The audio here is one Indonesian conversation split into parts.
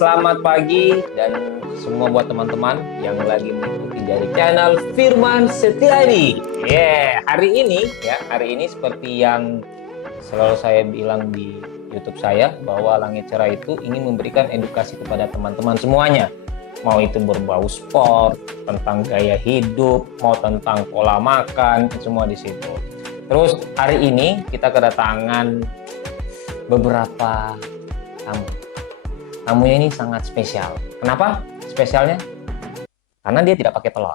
selamat pagi dan semua buat teman-teman yang lagi mengikuti dari channel Firman Setiadi. Hari ini seperti yang selalu saya bilang di YouTube saya bahwa Langit Cerah itu ingin memberikan edukasi kepada teman-teman semuanya. Mau itu berbau sport, tentang gaya hidup, mau tentang pola makan, semua di situ. Terus hari ini kita kedatangan beberapa tamu. Tamunya ini sangat spesial. Kenapa spesialnya? Karena dia tidak pakai telur.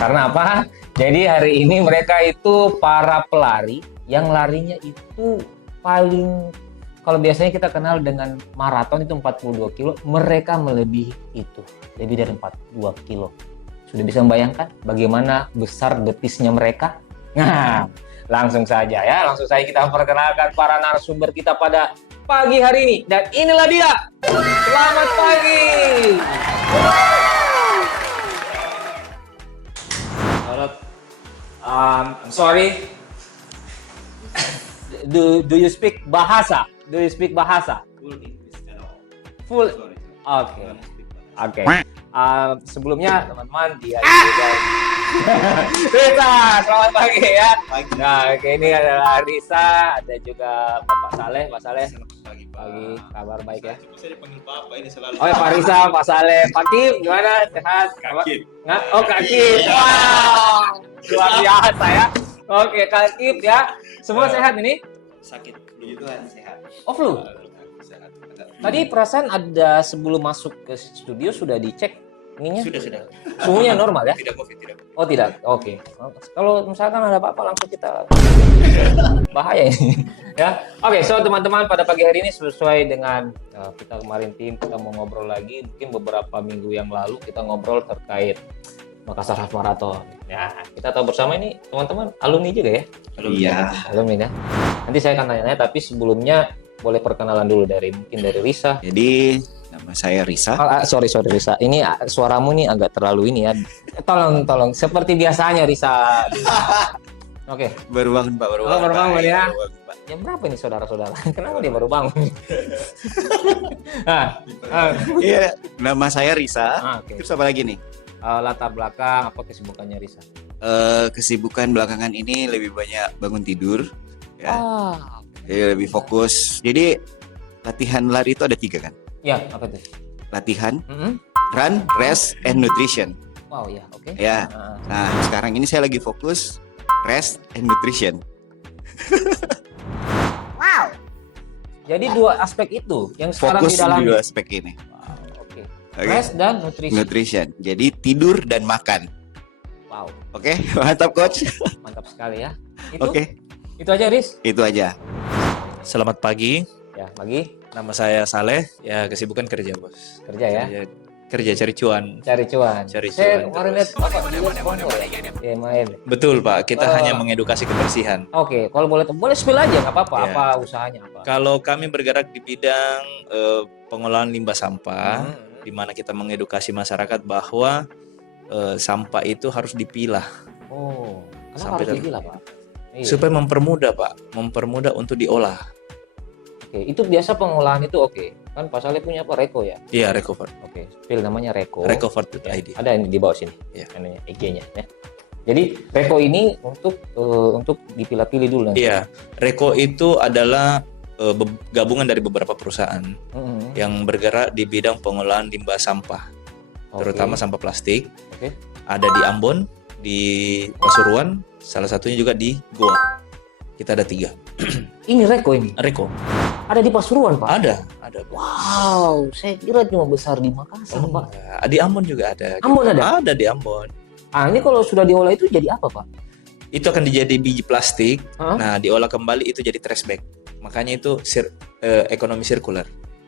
Karena apa? Jadi hari ini mereka itu para pelari yang larinya itu paling, kalau biasanya kita kenal dengan maraton itu 42 kilo, mereka melebihi itu, lebih dari 42 kilo. Sudah bisa membayangkan bagaimana besar betisnya mereka? Nah, langsung saja kita perkenalkan para narasumber kita pada pagi hari ini. Dan inilah dia. Selamat pagi. I'm sorry. Do you speak bahasa? Do you speak bahasa? Full. Oke. Sebelumnya teman-teman dia juga Risa, selamat pagi ya. Nah, ini adalah Risa, ada juga Bapak Saleh. Pak Saleh, pagi, kabar baik ya? Saya dipanggil Bapak ini selalu. Oh ya, Pak Risa, Pak Saleh, Pak Kim, gimana? Sehat? Kak Kim. Oh, Kak Kim. Wow, luar biasa ya. Oke, Kak Kim ya. Semua sehat ini? Sakit flu kan sehat. Oh, flu. Sehat. Tadi perasaan ada sebelum masuk ke studio sudah dicek ininya? Sudah. Suhunya normal ya? Tidak COVID, tidak. Oh tidak, oke. Kalau misalkan ada apa-apa langsung kita bahaya ini. Ya, oke. So teman-teman pada pagi hari ini sesuai dengan kita kemarin kita mau ngobrol lagi. Mungkin beberapa minggu yang lalu kita ngobrol terkait Makassar Half Marathon. Ya, kita tahu bersama ini teman-teman alumni juga ya. Iya. Alumni ya. Nanti saya akan tanya-tanya, tapi sebelumnya boleh perkenalan dulu dari Risa. Jadi nama saya Risa. Sorry Risa. Ini suaramu nih agak terlalu ini ya. Tolong. Seperti biasanya Risa. Oke. Baru bangun Pak, baru bangun ya. Baru bangun, Pak. Jam berapa ini saudara-saudara? Kenapa dia baru bangun? Iya, nama saya Risa. Oke. Terus apa lagi nih? Latar belakang apa kesibukannya Risa? Kesibukan belakangan ini lebih banyak bangun tidur. Ya. Jadi lebih fokus. Jadi latihan lari itu ada 3 kan? Ya, apa itu? Latihan, run, rest, and nutrition. Wow, ya, oke. Ya. Nah, sekarang ini saya lagi fokus rest and nutrition. Wow. Jadi 2 aspek itu yang sekarang Fokus di dalam. di 2 aspek ini. Wow, oke. Oke. Rest dan nutrition. Nutrition. Jadi tidur dan makan. Wow, Oke, mantap coach. mantap sekali ya. Oke, Itu aja, Riz. itu aja. Selamat pagi, Ya, pagi nama saya Saleh. Ya kesibukan kerja bos. kerja ya. Kerja cari cuan. Cari cuan. Cari Saya cuan kemarin lihat Bapak di Kongo ya. Ya, main. Betul Pak, kita Oh. hanya mengedukasi kebersihan. Oke, kalau boleh spill aja nggak apa-apa. Ya. Apa usahanya apa? Kalau kami bergerak di bidang pengolahan limbah sampah, Hmm. di mana kita mengedukasi masyarakat bahwa sampah itu harus dipilah Oh, kenapa Sampai harus ter- dipilah, Pak? Iya. supaya mempermudah Pak, mempermudah untuk diolah. Oke, itu biasa pengolahan itu oke. Kan Pak Saleh punya apa? Reko ya? Iya, recover, Oke, spill namanya Reko. recover.id. Ada yang di bawah sini. Iya. Ininya, IG-nya ya. Jadi Reko ini untuk dipilah-pilih dulu nanti. Iya, Reko itu adalah gabungan dari beberapa perusahaan Mm-mm. yang bergerak di bidang pengolahan limbah sampah, Oke. terutama sampah plastik. Oke. Ada di Ambon, di Pasuruan, salah satunya juga di Goa. Kita ada 3. Ini Reko ini. Reko. Ada di Pasuruan, Pak. Ada. Wow, saya kira cuma besar di Makassar, Pak. Di Ambon juga ada. Ambon ada? Ada di Ambon. Ini kalau sudah diolah itu jadi apa, Pak? Itu akan dijadi biji plastik. Hah? Nah, diolah kembali itu jadi trash bag. Makanya itu ekonomi sirkular.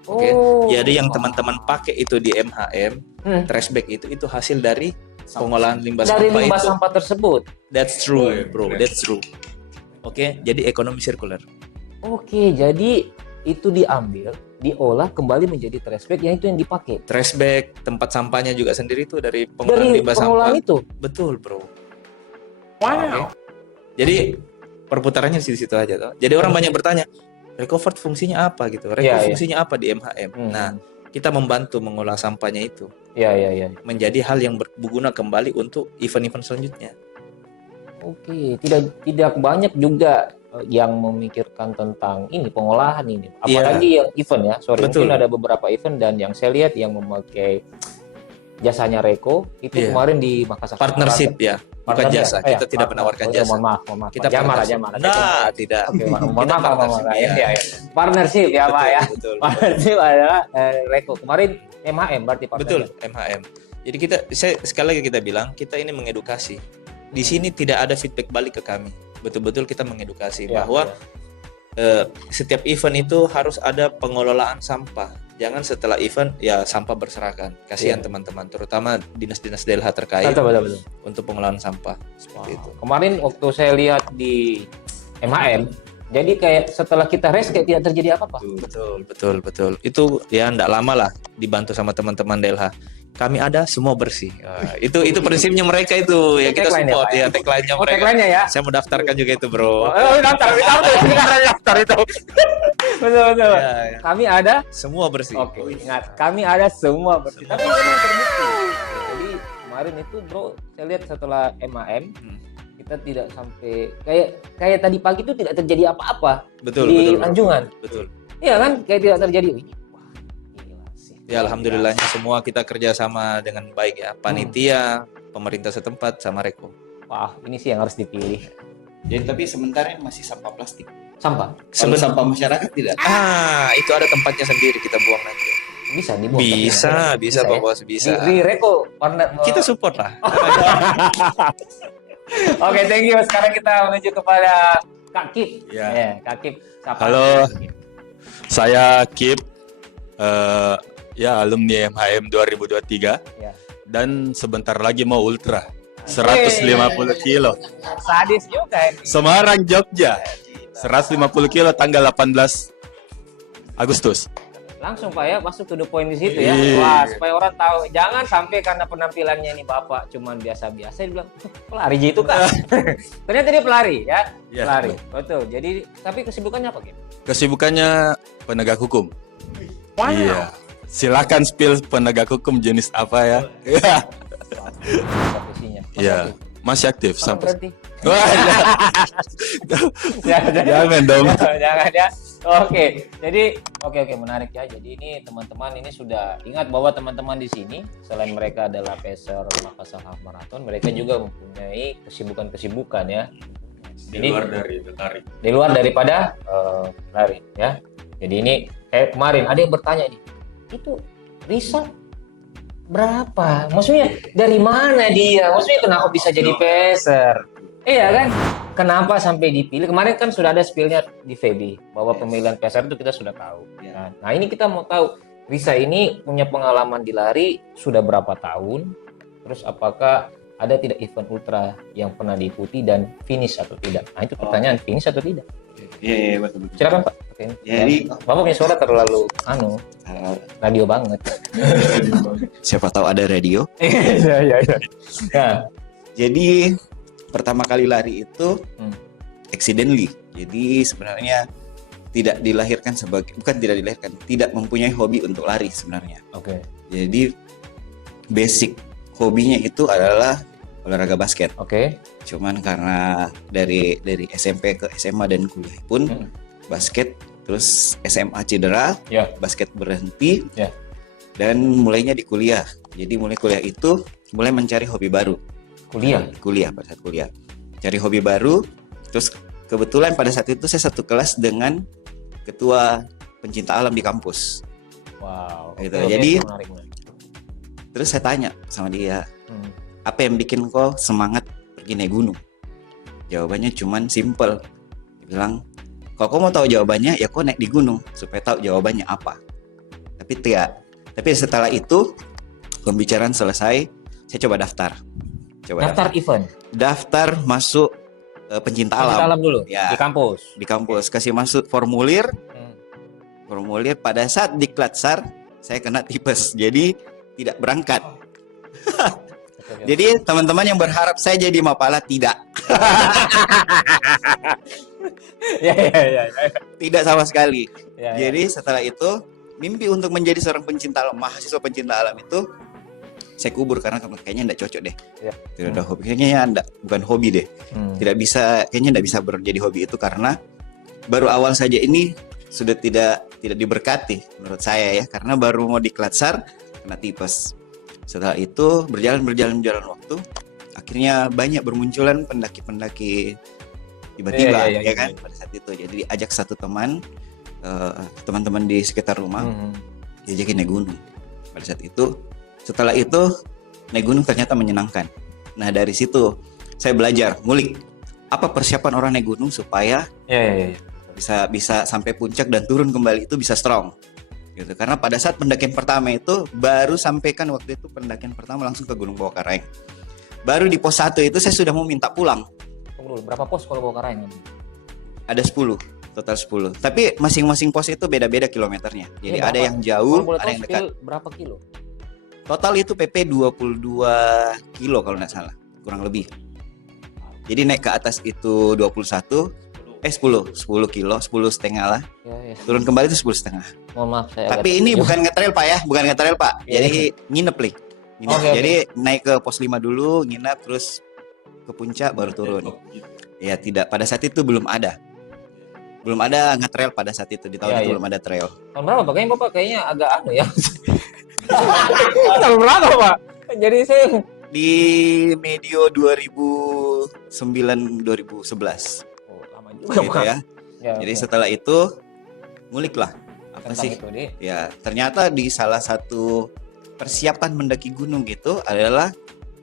Oke. Oh. Jadi yang teman-teman pakai itu di MHM, Hmm. trash bag itu hasil dari pengolahan limbah Dari sampah limbah itu. sampah tersebut. That's true, bro. That's true. Oke, jadi ekonomi sirkular. Oke, jadi itu diambil, diolah kembali menjadi trash bag yang itu yang dipakai. Trash bag, tempat sampahnya juga sendiri itu dari Dari pengolahan limbah pengolahan sampah. itu. Betul, bro. Wow. Jadi perputarannya di situ aja toh. Jadi orang banyak bertanya, Recovert fungsinya apa gitu. Reko Iya, iya. fungsinya apa di MHM. Nah, kita membantu mengolah sampahnya itu Iya. menjadi hal yang berguna kembali untuk event-event selanjutnya. Oke, tidak banyak juga yang memikirkan tentang ini pengolahan ini. Apalagi yang event ya. Sorry, Betul. mungkin ada beberapa event dan yang saya lihat yang memakai jasanya Reko itu Iya. kemarin di Makassar. Partnership ya, bukan Partner jasa. ya? Kita tidak menawarkan jasa. Mohon maaf. Kita Jamar. partnership. Nah, tidak. Oke, mohon Kita maaf. partnership, Ya. ya. Partnership ya, Pak ya. Betul. Partnership adalah Reko. Kemarin MHM berarti Betul, partnernya. MHM. Jadi saya sekali lagi kita bilang, kita ini mengedukasi. Di sini tidak ada feedback balik ke kami. Betul-betul kita mengedukasi Ya, bahwa ya. setiap event itu harus ada pengelolaan sampah. Jangan setelah event ya sampah berserakan. Kasihan Ya. teman-teman, terutama dinas-dinas DLH terkait Betul. untuk pengelolaan sampah seperti itu. Kemarin waktu saya lihat di MHM, jadi kayak setelah kita rest kayak tidak terjadi apa-apa. Betul. Itu ya enggak lama lah dibantu sama teman-teman DLH. Kami ada semua bersih. Nah, itu prinsipnya mereka itu ya kita Tagline ya, support Pak, ya? ya tagline-nya Oh, mereka. tagline-nya ya. Saya mau daftarkan juga itu, Bro. Daftar itu. Betul. Ya. Kami ada. Semua bersih. Oke, ingat. Kami ada semua bersih. Tapi memang terbukti. Jadi kemarin itu bro, saya lihat setelah MAM kita tidak sampai kayak tadi pagi itu tidak terjadi apa-apa Betul. di Anjungan. Betul. Iya kan, kayak tidak terjadi. Wah, gila sih. Ya alhamdulillahnya semua kita kerjasama dengan baik ya. Panitia, pemerintah setempat sama Reko. Wah, ini sih yang harus dipilih. Jadi tapi sementara ini masih sampah plastik. Sampah Kalau sampah masyarakat tidak. Itu ada tempatnya sendiri kita buang nanti. bisa dibuang. Bisa Pak ya? Bos, bisa. Di Reko partner. Kita support lah. Oke, thank you. Sekarang kita menuju kepada Kak Kip. Ya. Kak Kip. Siapa? Halo. Saya Kip, alumni MHM 2023 Ya. dan sebentar lagi mau ultra 150 kilo. Sadis juga ini. Semarang, Jogja, 150 kilo tanggal 18 Agustus. Langsung Pak ya, masuk to the point di situ ya. Iya. Wah, supaya orang tahu. Jangan sampai karena penampilannya ini Bapak cuman biasa-biasa dibilang, pelari gitu kan. Ternyata dia pelari ya. Iya, Pelari. Betul. Jadi, tapi kesibukannya apa, Kip? Kesibukannya penegak hukum. Wow. Iya. Silakan spill penegak hukum jenis apa ya? Iya. Profesinya. Iya. Masih aktif Sampai sampai. berhenti. Wah, jangan dong. Jangan ya. Oke. Jadi oke menarik ya. Jadi ini teman-teman ini sudah ingat bahwa teman-teman di sini selain mereka adalah peser Makassar Half Marathon, mereka juga mempunyai kesibukan-kesibukan ya. Di luar dari berlari. Di luar daripada lari ya. Jadi ini kayak kemarin ada yang bertanya nih. Itu Risa berapa? Maksudnya dari mana dia? Maksudnya kenapa bisa jadi peser? Iya kan? Kenapa sampai dipilih? Kemarin kan sudah ada spillnya di Feby bahwa pemilihan peser itu kita sudah tahu. Nah, ini kita mau tahu Risa ini punya pengalaman di lari sudah berapa tahun? Terus apakah ada tidak event ultra yang pernah diikuti dan finish atau tidak? Nah, itu pertanyaan, finish atau tidak? Iya, betul. Silakan Pak. Oke. Jadi Bapak punya suara terlalu radio banget. siapa tahu ada radio. Iya. Nah, Jadi pertama kali lari itu accidentally. Jadi sebenarnya tidak mempunyai hobi untuk lari sebenarnya. oke. Jadi basic hobinya itu adalah olahraga basket. Oke. Cuman karena dari SMP ke SMA dan kuliah pun basket, terus SMA cedera, Ya. basket berhenti, Ya. dan mulainya di kuliah. Jadi mulai kuliah itu mulai mencari hobi baru. Kuliah. Pada saat kuliah cari hobi baru, terus kebetulan pada saat itu saya satu kelas dengan ketua pencinta alam di kampus. Wow. Gitu. Oke, Jadi menarik. terus saya tanya sama dia, apa yang bikin kau semangat pergi naik gunung? Jawabannya cuman simple. Dia bilang, kalau kau mau tahu jawabannya ya kau naik di gunung supaya tahu jawabannya apa. Tapi setelah itu pembicaraan selesai, saya coba daftar. Daftar event. Daftar masuk pencinta Pencinta alam alam dulu Ya. di kampus. di kampus. Kasih masuk formulir. Pada saat di Klatsar saya kena tipes, jadi tidak berangkat. Jadi teman-teman yang berharap saya jadi Mapala tidak. Ya. Tidak sama sekali. Ya, Jadi setelah itu mimpi untuk menjadi seorang pencinta alam, mahasiswa pencinta alam itu saya kubur karena kayaknya enggak cocok deh. Ya. Tidak ada hobi. Kayaknya enggak, bukan hobi deh. Tidak bisa, kayaknya enggak bisa menjadi hobi itu karena baru awal saja ini sudah tidak diberkati menurut saya ya, karena baru mau diklatsar kena tipes. Setelah itu berjalan waktu, akhirnya banyak bermunculan pendaki-pendaki tiba-tiba Iya, ya kan pada saat itu. Jadi diajak satu teman-teman di sekitar rumah diajakin naik gunung. Pada saat itu, setelah itu naik gunung ternyata menyenangkan. Nah dari situ saya belajar ngulik apa persiapan orang naik gunung supaya bisa sampai puncak dan turun kembali itu bisa strong gitu. Karena pada saat pendakian pertama itu baru sampaikan waktu itu pendakian pertama langsung ke Gunung Bawah Karaeng. Baru di pos 1 itu saya sudah mau minta pulang. Tunggu dulu, berapa pos kalau Bawah Karaeng? Ada 10, total 10. Tapi masing-masing pos itu beda-beda kilometernya. Jadi ada yang jauh, ada yang dekat. Berapa kilo? Total itu PP 22 kilo kalau nggak salah, kurang lebih. Jadi naik ke atas itu 10 kilo, 10 setengah lah. Ya. Turun kembali itu 10 setengah. Mohon maaf saya. Tapi ini bukan ngetrail Pak ya, bukan ngetrail Pak. Iya. Jadi nginep nih. Oke. Jadi naik ke pos 5 dulu, nginep terus ke puncak baru turun. Ya tidak, pada saat itu belum ada. Belum ada ngetrail pada saat itu, di tahun itu belum ada trail. Tahun berapa Pak? Kayaknya Bapak kayaknya agak ya. Tahun berapa Pak? Jadi saya Di medio 2009-2011 oh, lama juga gitu Pak. ya. Jadi setelah itu ngulik lah apa Tentang sih? itu deh. Ya ternyata di salah satu persiapan mendaki gunung itu adalah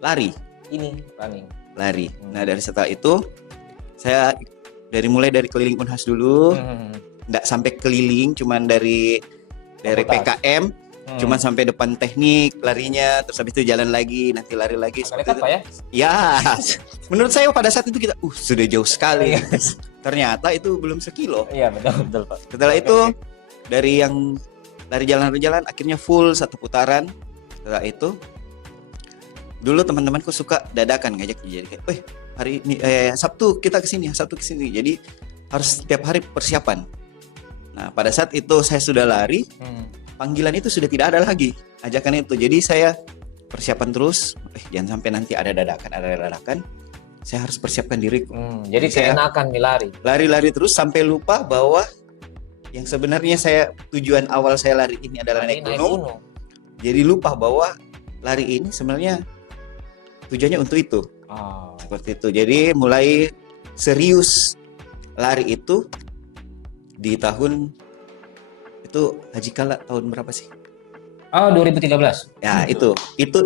lari. Ini running. Lari. Nah dari setelah itu saya mulai dari keliling Unhas dulu, nggak sampai keliling, cuman dari Fakultas. PKM, cuman sampai depan teknik larinya, terus habis itu jalan lagi, nanti lari lagi. Agak dekat Pak ya? Ya, menurut saya pada saat itu kita, sudah jauh sekali. Ternyata itu belum sekilo. Iya betul Pak. Setelah itu dari yang lari jalan, akhirnya full satu putaran. Setelah itu, dulu teman-temanku suka dadakan ngajak, jadi kayak, hari ini Sabtu kita kesini. Jadi harus setiap hari persiapan. Nah pada saat itu saya sudah lari, panggilan itu sudah tidak ada lagi ajakan itu. Jadi saya persiapan terus. Jangan sampai nanti ada dadakan. Saya harus persiapkan diriku. Jadi keenakan nih Lari terus sampai lupa bahwa yang sebenarnya tujuan awal saya lari ini adalah naik gunung. Jadi lupa bahwa lari ini sebenarnya tujuannya untuk itu. Seperti itu. Jadi mulai serius lari itu di tahun itu Haji Kala tahun berapa sih? 2013. Ya, itu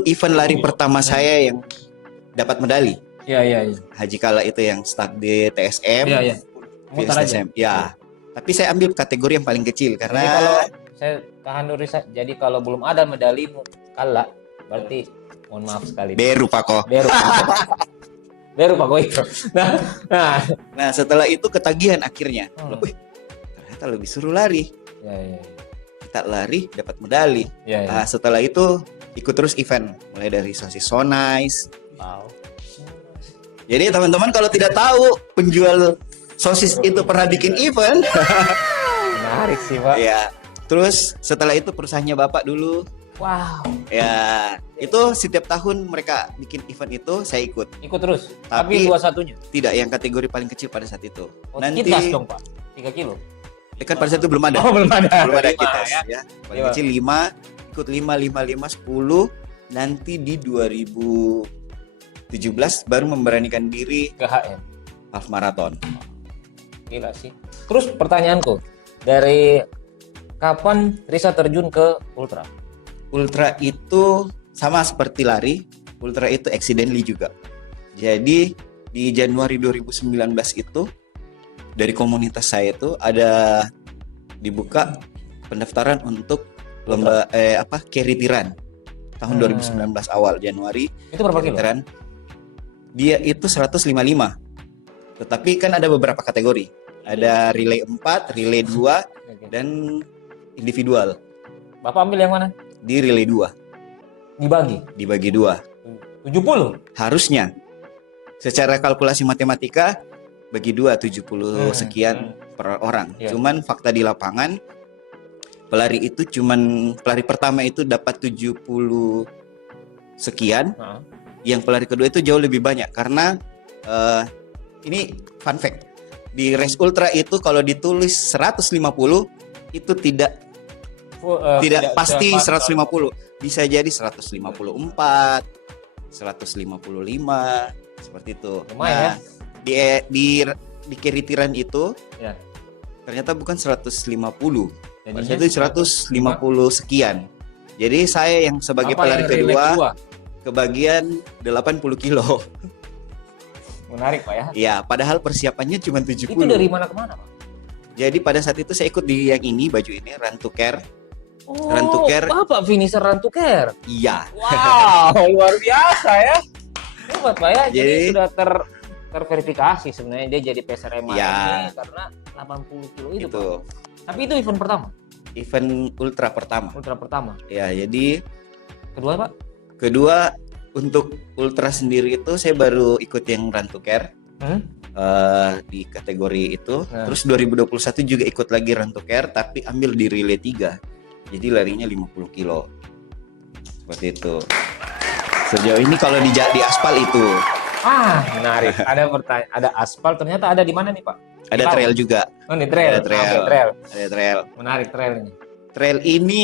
event lari pertama saya yang dapat medali. Iya. Haji Kala itu yang start di TSM. Iya. Finish Mutar aja. TSM. Ya. Tapi saya ambil kategori yang paling kecil karena Jadi kalau saya tahan dulu jadi kalau belum ada medali kalah berarti mohon maaf sekali. Beru Pak Ko. Beru Pak itu. Nah, setelah itu ketagihan akhirnya. Ternyata lebih suruh lari. Ya. Kita lari dapat medali. Ya. Nah, setelah itu ikut terus event mulai dari sosis so nice. Wow. Jadi teman-teman kalau tidak tahu penjual sosis itu pernah bikin event. Menarik sih Pak. Ya. Terus setelah itu perusahaannya Bapak dulu. Wow. Ya, itu setiap tahun mereka bikin event itu saya ikut. Ikut terus. Tapi Tapi 21-nya. Tidak yang kategori paling kecil pada saat itu. Nanti kitas dong Pak. 3 kilo. Kan pada saat itu belum ada. Belum ada. Belum ada 5, kitas ya. ya. Paling kecil 5, ikut 5, 10. Nanti di 2017 baru memberanikan diri Ke HM. half marathon. Gila sih. Terus pertanyaanku, dari kapan Risa terjun ke ultra? Ultra itu sama seperti lari, ultra itu accidentally juga. Jadi di Januari 2019 itu dari komunitas saya itu ada dibuka pendaftaran untuk lomba keritiran tahun 2019 awal Januari. Itu berapa kilo? Keritiran. Dia itu 155. Tetapi kan ada beberapa kategori. Ada relay 4, relay 2 dan individual. Bapak ambil yang mana? Di relay 2. Dibagi 2. 70. Harusnya secara kalkulasi matematika bagi dua 70 sekian per orang. Iya. Cuman fakta di lapangan pelari pertama itu dapat 70 sekian. Heeh. Yang pelari kedua itu jauh lebih banyak karena ini fun fact. Di race ultra itu kalau ditulis 150 itu tidak pasti 150. Bisa jadi 154, 155 seperti itu. Lumayan, Di kiritiran itu Ya. ternyata bukan 150. Jadinya Itu 150 sekian. Jadi saya yang sebagai Apa pelari yang relay kedua kebagian 80 kilo. Menarik Pak ya. Ya, padahal persiapannya cuma 70. Itu dari mana ke mana Pak? Jadi pada saat itu saya ikut di yang ini, baju ini, Run to Care. Oh, Run to Care. Bapak finisher Run to Care. Iya. Wow, luar biasa ya. Hebat Pak ya. Jadi Jadi- sudah terverifikasi sebenarnya dia jadi PSRM Ya. ini karena 80 kilo itu, Itu Pak. Tapi itu event pertama, event ultra pertama. ultra pertama. Ya, jadi Kedua Pak? kedua untuk ultra sendiri itu saya baru ikut yang Run to Care di kategori itu. Nah. Terus 2021 juga ikut lagi Run to Care tapi ambil di relay 3. Jadi larinya 50 kilo. Seperti itu. Sejauh ini kalau di aspal itu Menarik. Ada aspal, ternyata ada di mana nih Pak? ada Tahu. trail juga. Oh, di trail. Ada trail. Oke, trail. Ada trail. Menarik trail ini. Trail ini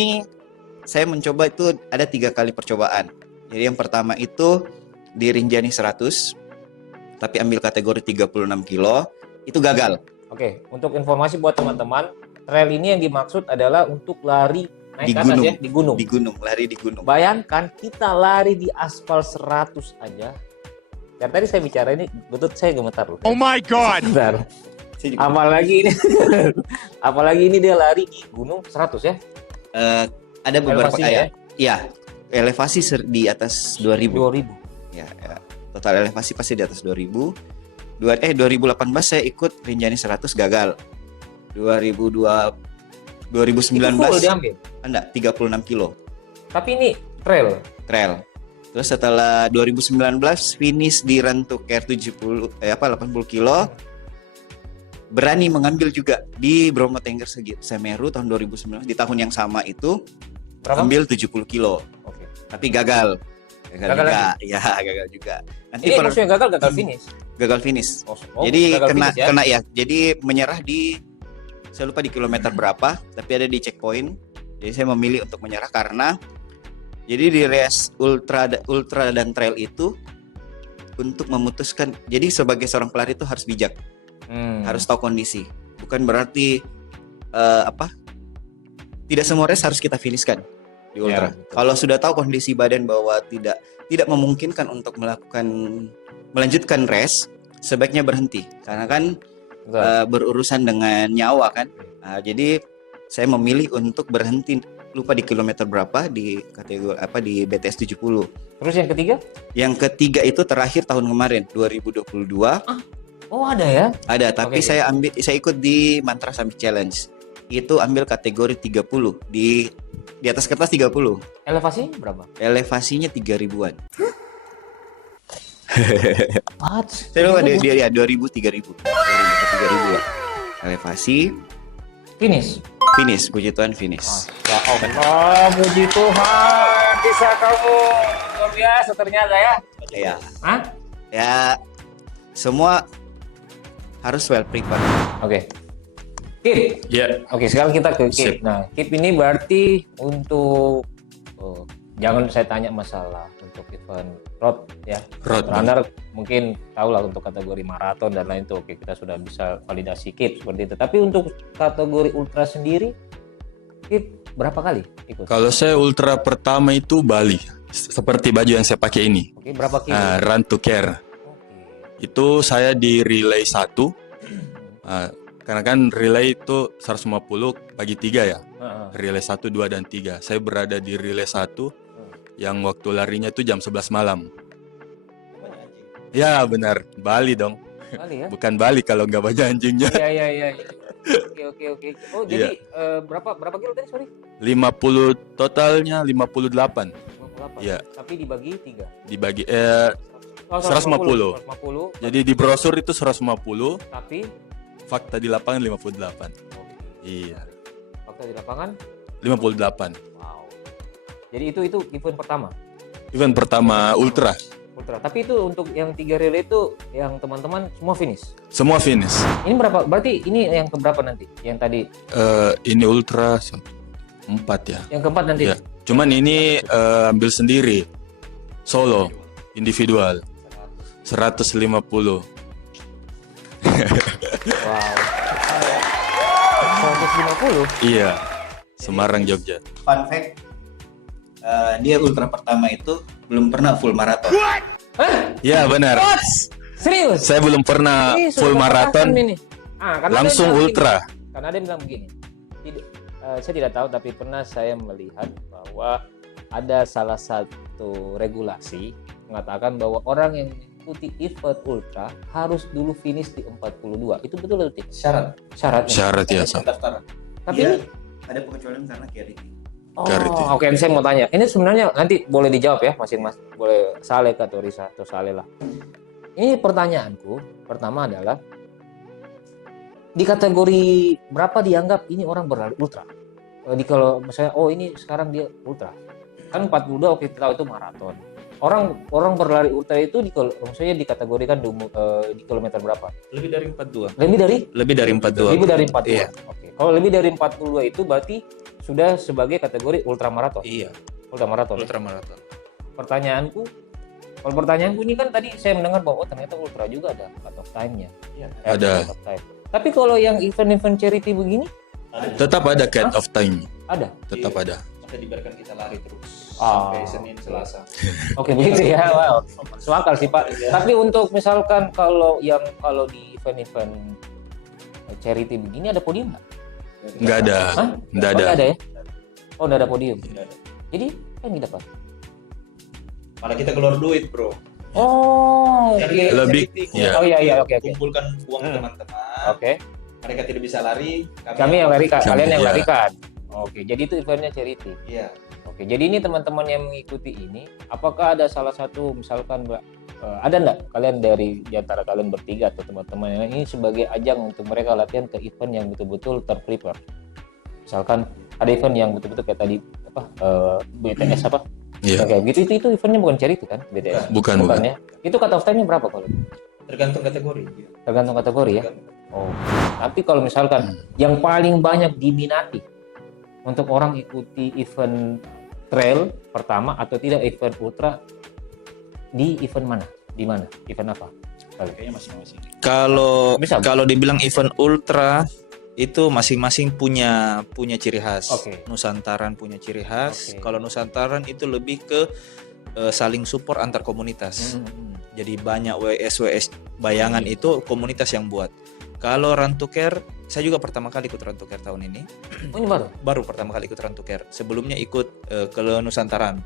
saya mencoba itu ada 3 kali percobaan. Jadi yang pertama itu di Rinjani 100 tapi ambil kategori 36 kilo itu gagal. Oke, untuk informasi buat teman-teman, trail ini yang dimaksud adalah untuk lari naik Di ke atas gunung. ya, di gunung. Di gunung, lari di gunung. Bayangkan kita lari di aspal 100 aja. Dan tadi saya bicara ini, betul saya gemetar loh. Oh my God! Bentar. Saya juga, Apalagi ini, apalagi ini dia lari di gunung 100 ya. ada beberapa Elevasinya kayak ya elevasi di atas 2000. 2000. Ya, total elevasi pasti di atas 2000. 2018 saya ikut Rinjani 100 gagal. 2019 Itu full diambil. enggak 36 kilo Tapi ini trail. trail. Terus setelah 2019 finish di Run to Care 80 kilo. Berani mengambil juga di Bromo Tengger Semeru tahun 2019 di tahun yang sama itu Berapa? ambil 70 kilo. Oke. Tapi gagal. Gagal Gagal juga. Ya, gagal juga. Nanti Ini maksudnya gagal finish. gagal finish. Oh, Jadi gagal kena finish ya. kena ya. Jadi menyerah saya lupa di kilometer berapa, tapi ada di checkpoint. Jadi saya memilih untuk menyerah karena jadi di race ultra dan trail itu untuk memutuskan. Jadi sebagai seorang pelari itu harus bijak, harus tahu kondisi. Bukan berarti tidak semua race harus kita finishkan di ultra. Ya, betul. Kalau sudah tahu kondisi badan bahwa tidak memungkinkan untuk melanjutkan race, sebaiknya berhenti. Karena kan Betul. berurusan dengan nyawa kan. Nah, jadi saya memilih untuk berhenti, lupa di kilometer berapa di kategori di BTS 70. Terus yang ketiga? Yang ketiga itu terakhir tahun kemarin 2022 Oh, ada ya. ada, tapi Oke. saya ikut di Mantra Summit Challenge. Itu ambil kategori 30 di atas kertas 30. Elevasinya berapa? Elevasinya 3000-an. What? Saya lupa dia 2000 3000. 3000 lah. Elevasi Finish. finish, puji Tuhan finish. Ya Allah, puji Tuhan, bisa kamu luar biasa ternyata ya. Ya. Hah? Ya semua harus well prepared. Oke. Kip. Ya, Oke, sekarang kita ke Sip. Kip. Nah, Kip ini berarti untuk jangan saya tanya masalah untuk event road ya. road. Runner mungkin tahu lah untuk kategori maraton dan lain itu. Oke, kita sudah bisa validasi Kip seperti itu. Tapi untuk kategori ultra sendiri, Kip berapa kali ikut? Kalau saya ultra pertama itu Bali, seperti baju yang saya pakai ini. Oke, berapa kilo? Run to Care. Oke. Itu saya di relay 1. Karena kan relay itu 150 bagi 3 ya. Heeh. Relay 1, 2, dan 3. Saya berada di relay 1 yang waktu larinya itu jam 11 malam. Ya benar, Bali dong. Kali ya? Bukan Bali kalau nggak banyak anjingnya. Iya. Oke. Oh, jadi berapa kilo tadi, sorry? 50 totalnya 58. 58. Iya. Tapi dibagi 3. Dibagi Oh, 150. 150. Jadi di brosur itu 150, Tapi fakta di lapangan 58. Iya, fakta di lapangan 58. wow. Jadi itu event pertama. Event pertama ultra, Ultra. Tapi itu untuk yang 3 relay itu yang teman-teman semua finish. semua finish. Ini berapa? Berarti ini yang keberapa nanti? Yang tadi Ini ultra 4 ya. yang keempat nanti. Ya. Cuman ini ambil sendiri, solo, individual, 150. Wow. 150. Iya, Semarang, Jogja. Fun fact, dia ultra pertama itu belum pernah full maraton. Hah? Ya benar. What? Serius? Saya belum pernah Ini full sudah maraton, kepanasan ini. Karena langsung dia bilang ultra. Begini, karena dia bilang begini. Saya tidak tahu, tapi pernah saya melihat bahwa ada salah satu regulasi mengatakan bahwa orang yang mengikuti event ultra harus dulu finish di 42. Itu betul atau tidak? Syaratnya. Syarat ya, Sam. Pendaftaran. Tapi Iya, ini ada pengecualian karena charity. Charity. oke, saya mau tanya. Ini sebenarnya nanti boleh dijawab ya, masing-masing. Boleh Saleh atau Risa atau Saleh lah. Ini pertanyaanku pertama adalah di kategori berapa dianggap ini orang berlari ultra? Kalau misalnya ini sekarang dia ultra. Kan 42 oke, kita tahu itu maraton. Orang berlari ultra itu maksudnya dikategorikan di kilometer berapa? Lebih dari 42. Lebih dari Lebih dari 42. lebih dari 42. Iya. Oke. Kalau lebih dari 42 itu berarti sudah sebagai kategori ultra maraton. Iya, Ultra maraton. ultra maraton. Kalau pertanyaanku ini kan tadi saya mendengar bahwa ternyata ultra juga ada cut off time-nya. Iya. Ada. cut off time. Tapi kalau yang event-event charity begini Tetap ada cut off time, ada. tetap ada. Maka dibiarkan kita lari terus Ah. sampai Senin Selasa. Oke, begitu ya. Wow. Masuk akal sih, Pak. Tapi untuk misalkan kalau di event-event charity begini ada podium nggak? Nggak ada, Hah? nggak Oh, ada. nggak ada ya? Oh, nggak ada podium. Tidak ada. Jadi kan yang dapat. Malah kita keluar duit, bro. Oh, oke. Dari Lebih, charity, iya. Oh iya, oke. kumpulkan uang Hmm. teman-teman. Oke. Mereka tidak bisa lari. Kami yang larikan, Kami, kalian yang iya. larikan. Oke, jadi itu eventnya charity. Iya. Oke, jadi ini teman-teman yang mengikuti ini, apakah ada salah satu misalkan ada nggak kalian di antara kalian bertiga atau teman-teman yang ini sebagai ajang untuk mereka latihan ke event yang betul-betul terprepare? Misalkan ada event yang betul-betul kayak tadi BTS apa? Iya. Kayak gitu itu eventnya bukan charity kan BTS? Bukan. ya? Itu cut off time-nya berapa kalau? Tergantung kategori. Tergantung kategori ya. Oh. Tapi kalau misalkan yang paling banyak diminati untuk orang ikuti event trail pertama atau tidak event ultra di event mana? Di mana? Event apa? Kayaknya masing-masing. Kalau Bisa. kalau dibilang event ultra itu masing-masing punya ciri khas. Oke. Nusantaran punya ciri khas. Oke. Kalau Nusantaran itu lebih ke saling support antar komunitas. Jadi banyak WS bayangan itu komunitas yang buat. Kalau Run to Care, saya juga pertama kali ikut Run to Care tahun ini. Oh, ini baru? Baru pertama kali ikut Run to Care. Sebelumnya ikut ke Nusantaran.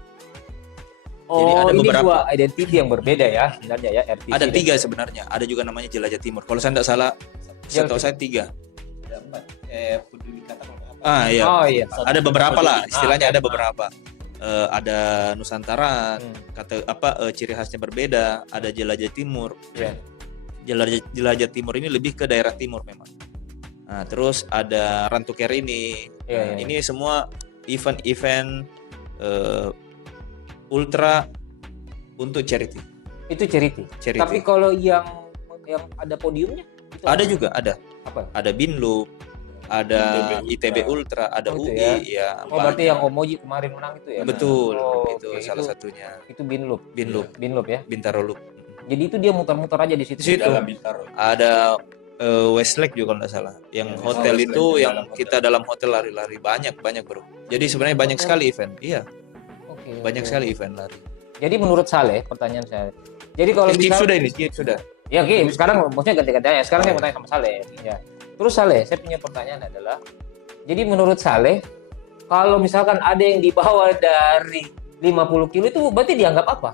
Oh, Jadi ada ini beberapa. dua identity yang berbeda ya sebenarnya ya RTC. Ada dan- 3 sebenarnya. Ada juga namanya Jelajah Timur. Kalau saya tidak salah, setahu saya 3. Ada 4. Peduli kata apa? Ah iya. Oh iya. Ada beberapa lah, istilahnya Ah, ada beberapa. Ada Nusantara, ciri khasnya berbeda. Ada Jelajah Timur. Iya. Jelajah Timur ini lebih ke daerah timur memang. Nah, terus ada Run to Care ini. Iya, Nah, iya. ini semua event-event ultra untuk charity. Itu charity. Charity. Tapi kalau yang ada podiumnya itu Ada apa? juga, ada. Apa? Ada Binloop, ada ITB Ultra, ada Oh, itu UI, ya. Oh, berarti yang Omoji kemarin menang itu ya? Betul, Oh, itu oke. salah satunya. Itu Binloop. Binloop, Binloop ya. Bintaro Loop. Jadi itu dia muter-muter aja di situ. Di situ. Ada Westlake juga kalau nggak salah. Yang Ya, hotel Westlake itu di yang dalam hotel. kita dalam hotel lari-lari banyak bro. Jadi sebenarnya banyak sekali event. Iya, Oke, banyak oke. sekali event lari. Jadi menurut Saleh, pertanyaan saya. Jadi kalau Skip misal- sudah ini, skip sudah. Ya oke, sekarang maksudnya ganti-gantian ya. Sekarang saya mau tanya sama Saleh. Ya. Terus Saleh, saya punya pertanyaan adalah, jadi menurut Saleh, kalau misalkan ada yang dibawa dari 50 kilo itu berarti dianggap apa?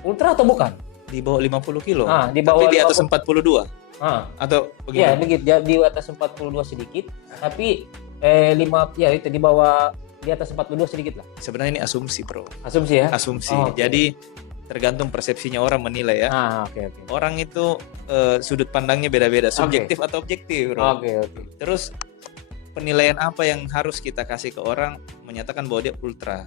Ultra atau bukan? Di bawah 50 kilo. Ah, di bawah Tapi di atas 50. 42 Ah, atau iya bagaimana? begitu. Di atas 42 sedikit, tapi itu di bawah di atas 42 sedikit lah. Sebenarnya ini asumsi, bro. Asumsi ya. Asumsi. Oh, oke. Jadi tergantung persepsinya orang menilai ya. Oke. Orang itu sudut pandangnya beda-beda, subjektif atau objektif, bro. Oke. Terus penilaian apa yang harus kita kasih ke orang menyatakan bahwa dia ultra?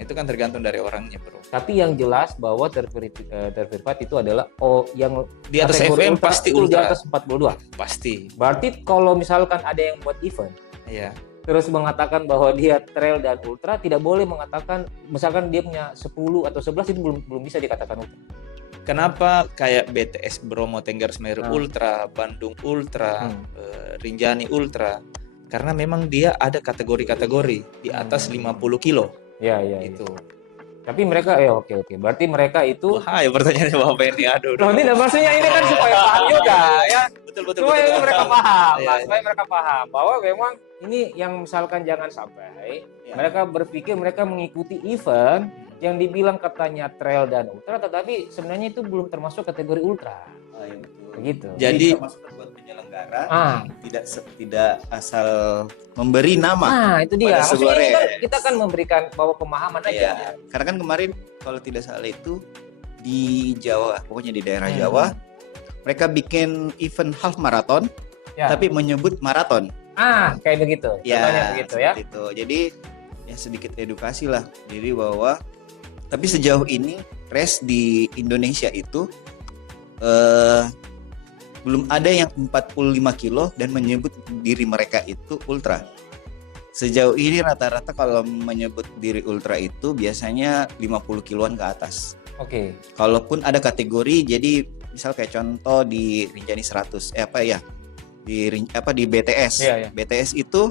Itu kan tergantung dari orangnya, bro. Tapi yang jelas bahwa terverified itu adalah yang Di atas kategori FM ultra pasti itu di ultra. atas 42. Pasti. Berarti kalau misalkan ada yang buat event Iya. terus mengatakan bahwa dia trail dan ultra, tidak boleh mengatakan misalkan dia punya 10 atau 11 itu belum bisa dikatakan ultra. Kenapa kayak BTS Bromo Tenggar Semeru Ultra, Bandung Ultra, Rinjani Ultra? Karena memang dia ada kategori-kategori di atas 50 kilo. Iya. Itu. Tapi mereka oke. Berarti mereka itu Wah, ya pertanyaannya Bapak ini aduh. Loh, ini maksudnya ini kan supaya paham juga ya. Betul. Supaya mereka paham, Iya. supaya mereka paham bahwa memang ini yang misalkan jangan sampai mereka berpikir mereka mengikuti event yang dibilang katanya trail dan ultra, tetapi sebenarnya itu belum termasuk kategori ultra. Iya, betul. Begitu. Jadi masukan buat penyelenggara Ah. tidak asal memberi nama. Itu dia. pada sebuah Maksudnya race. kita kan memberikan bahwa pemahaman aja. Iya. Karena kan kemarin kalau tidak salah itu di Jawa, pokoknya di daerah Jawa, mereka bikin event half marathon, Ya. tapi menyebut maraton. Kayak begitu. Contohnya begitu ya. seperti itu. Jadi ya sedikit edukasi lah. Jadi bahwa tapi sejauh ini race di Indonesia itu belum ada yang 45 kilo dan menyebut diri mereka itu ultra. Sejauh ini rata-rata kalau menyebut diri ultra itu biasanya 50 kiloan ke atas. Oke. Kalaupun ada kategori, jadi misal kayak contoh di Rinjani 100, di BTS. Iya. BTS itu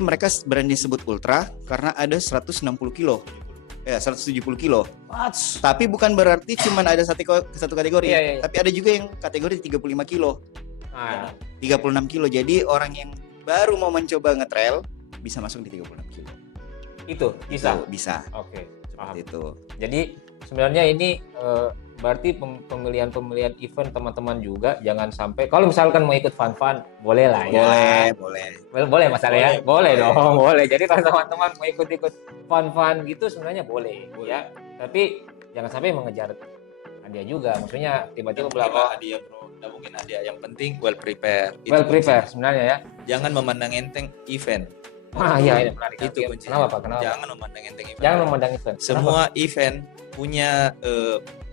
mereka berani sebut ultra karena ada 160 kilo. 170 kilo. Tapi bukan berarti cuma ada satu kategori. Iya. Tapi ada juga yang kategori 35 kilo. Nah, 36 kilo. Jadi orang yang baru mau mencoba ngetrail bisa masuk di 36 kilo. itu bisa. Itu bisa. Oke. Paham. Seperti itu. Jadi sebenarnya ini berarti pemilihan event teman-teman juga jangan sampai kalau misalkan mau ikut fun boleh lah ya. Boleh masalah ya. Boleh dong, boleh. Jadi kalau teman-teman mau ikut fun gitu sebenarnya boleh ya. Tapi jangan sampai mengejar hadiah juga. Maksudnya tiba-tiba bilang hadiah, bro. Nggak mungkin hadiah. Yang penting well prepare. well prepare sebenarnya ya. Jangan memandang enteng event. Iya ini menarik. Itu Oke, kuncinya. Kenapa? Jangan memandang enteng event. Jangan memandang event. Semua event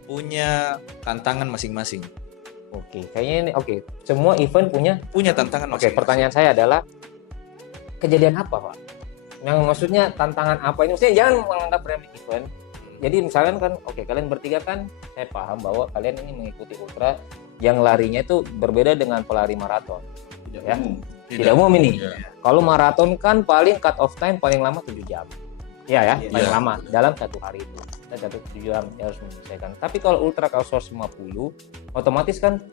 punya tantangan masing-masing. Oke, kayaknya ini oke. Semua event punya Tantangan Oke, masing-masing. pertanyaan saya adalah kejadian apa, Pak? Yang maksudnya tantangan apa ini? Maksudnya jangan menganggap remeh event. Jadi misalkan kan, kalian bertiga kan, saya paham bahwa kalian ini mengikuti ultra yang larinya itu berbeda dengan pelari maraton. Ya. Tidak umum ini. Kalau maraton kan paling cut off time paling lama 7 jam. Iya ya, paling lama dalam satu hari itu. Dan 7 jam ya harus menyelesaikan. Tapi kalau ultra Kalsos 50, otomatis kan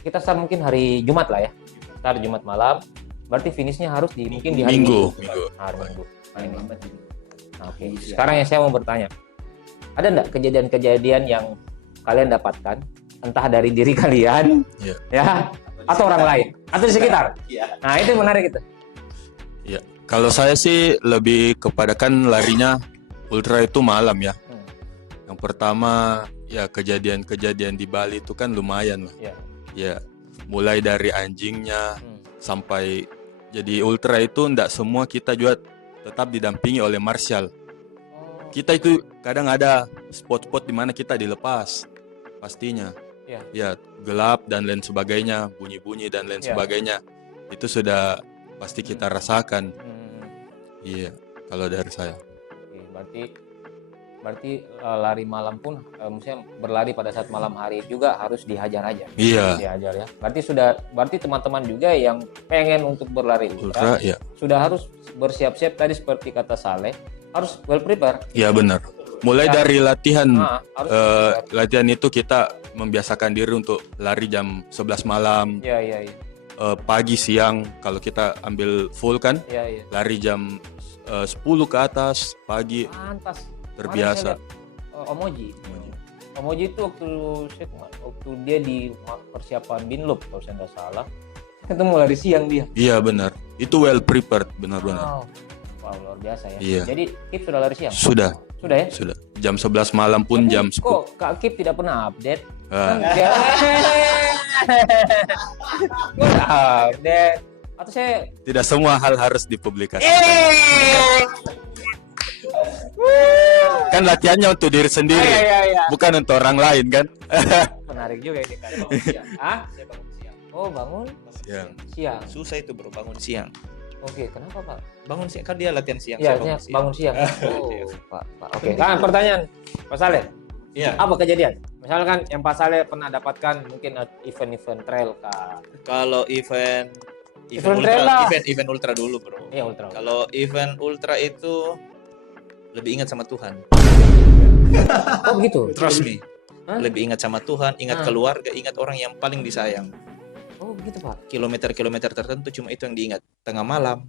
kita start mungkin hari Jumat lah ya. Start Jumat malam. Berarti finishnya harus mungkin di hari Minggu. Hari Minggu. Paling lambat ini. Oke. Sekarang yang saya mau bertanya, ada enggak kejadian-kejadian yang kalian dapatkan entah dari diri kalian, ya, atau orang lain, atau di sekitar? Iya. Nah itu menarik itu. Ya, kalau saya sih lebih kepada kan larinya ultra itu malam ya. Yang pertama ya kejadian-kejadian di Bali itu kan lumayan lah. Iya. Ya, mulai dari anjingnya sampai jadi ultra itu ndak semua kita juga tetap didampingi oleh marshal. Kita itu kadang ada spot-spot di mana kita dilepas pastinya. Iya. Ya, gelap dan lain sebagainya, bunyi-bunyi dan lain sebagainya. Itu sudah pasti kita rasakan. Iya, kalau dari saya. Oke, berarti lari malam pun maksudnya berlari pada saat malam hari juga harus dihajar aja. Iya. Dihajar ya. Berarti teman-teman juga yang pengen untuk berlari ultra Ultra, ya. sudah harus bersiap-siap tadi seperti kata Saleh, harus well prepare. Iya benar. Mulai dari latihan. Harus Latihan itu kita membiasakan diri untuk lari jam 11 malam. Iya. Pagi siang kalau kita ambil full kan, Iya. lari jam 10 ke atas pagi. Pantas. Terbiasa. Omoji itu waktu dia di persiapan Binloop kalau saya nggak salah, ketemu lari siang dia. Iya benar. Itu well prepared benar-benar. Wow. Wow, luar biasa ya. Iya. Jadi Kip sudah lari siang? Sudah, Sudah ya? sudah. Jam 11 malam pun Tapi jam 10. kok Kak Kip tidak pernah update? Ah, Kok nggak update? Atau saya tidak semua hal harus dipublikasikan. Kan latihannya untuk diri sendiri, iya. bukan untuk orang lain kan. Menarik juga ini kan. Bangun siang. Hah? Saya bangun siang. Oh, bangun Siang. siang. Susah itu bro, bangun siang. Oke, kenapa Pak? Bangun siang kan dia latihan siang. Iya, saya bangun siang. Oh, Iya. Pak. Oke. Kan pertanyaan Pak Saleh. Iya. Apa kejadian? Misalkan yang Pak Saleh pernah dapatkan mungkin event-event trail kah? Kalau event Event ultra, trail lah. event ultra dulu bro. Iya, ultra. Kalau event ultra itu lebih ingat sama Tuhan. Oh, begitu. Trust me. Hah? Lebih ingat sama Tuhan, ingat Ah. keluarga, ingat orang yang paling disayang. Oh, begitu, Pak. Kilometer-kilometer tertentu cuma itu yang diingat. Tengah malam,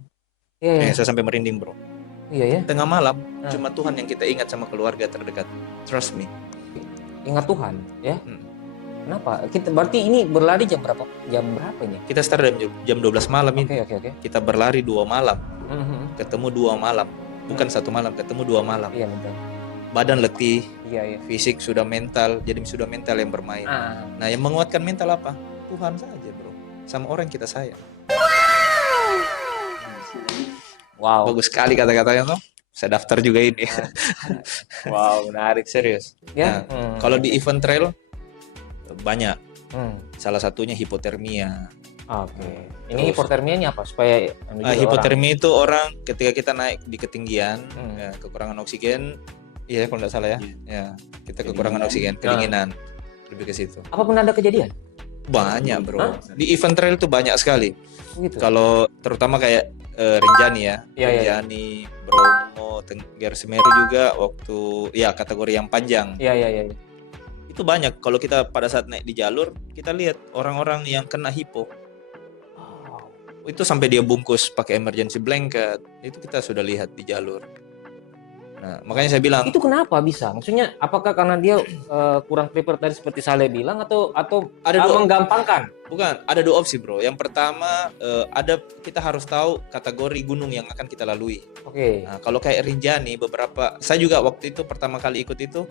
Iya, iya. saya sampai merinding bro. Iya ya. Tengah malam, Ah. cuma Tuhan yang kita ingat sama keluarga terdekat. Trust me. Ingat Tuhan, ya. Hmm. Kenapa? Kita berarti ini berlari jam berapa? Jam berapa ini? Kita start jam 12 malam ini. Oke. Kita berlari 2 malam, Mhm. ketemu 2 malam. Bukan 1 malam, ketemu 2 malam. Iya, betul. Badan letih, Iya. fisik sudah mental, jadi sudah mental yang bermain. Ah, Nah, yang menguatkan mental apa? Tuhan saja, bro. Sama orang yang kita sayang. wow. Bagus sekali kata-katanya tuh. Saya daftar juga ini. Wow, menarik. Serius. Ya. Nah, kalau di event trail banyak. Hmm. Salah satunya hipotermia. Oke. Ini Terus- hipotermia ini apa? Supaya Hipotermia itu orang ketika kita naik di ketinggian, Hmm. ya, kekurangan oksigen. Iya, kalau nggak salah ya. Ya, kita kekurangan Kedinginan. oksigen, kedinginan. Lebih ke situ. Apa pernah ada kejadian? Banyak, bro. Hah? Di event trail tuh banyak sekali. Begitu. Kalau terutama kayak Rinjani ya, Iya, iya. Rinjani, Bromo, Tengger Semeru juga waktu ya kategori yang panjang. Iya. Itu banyak. Kalau kita pada saat naik di jalur, kita lihat orang-orang yang kena hipo. Oh. Itu sampai dia bungkus pakai emergency blanket. Itu kita sudah lihat di jalur. Nah, makanya saya bilang Itu kenapa bisa? Maksudnya apakah karena dia kurang prepare tadi seperti Saleh bilang atau Ada dua- menggampangkan? bukan, ada 2 opsi, bro. Yang pertama ada kita harus tahu kategori gunung yang akan kita lalui. Oke. Nah, kalau kayak Rinjani beberapa saya juga waktu itu pertama kali ikut itu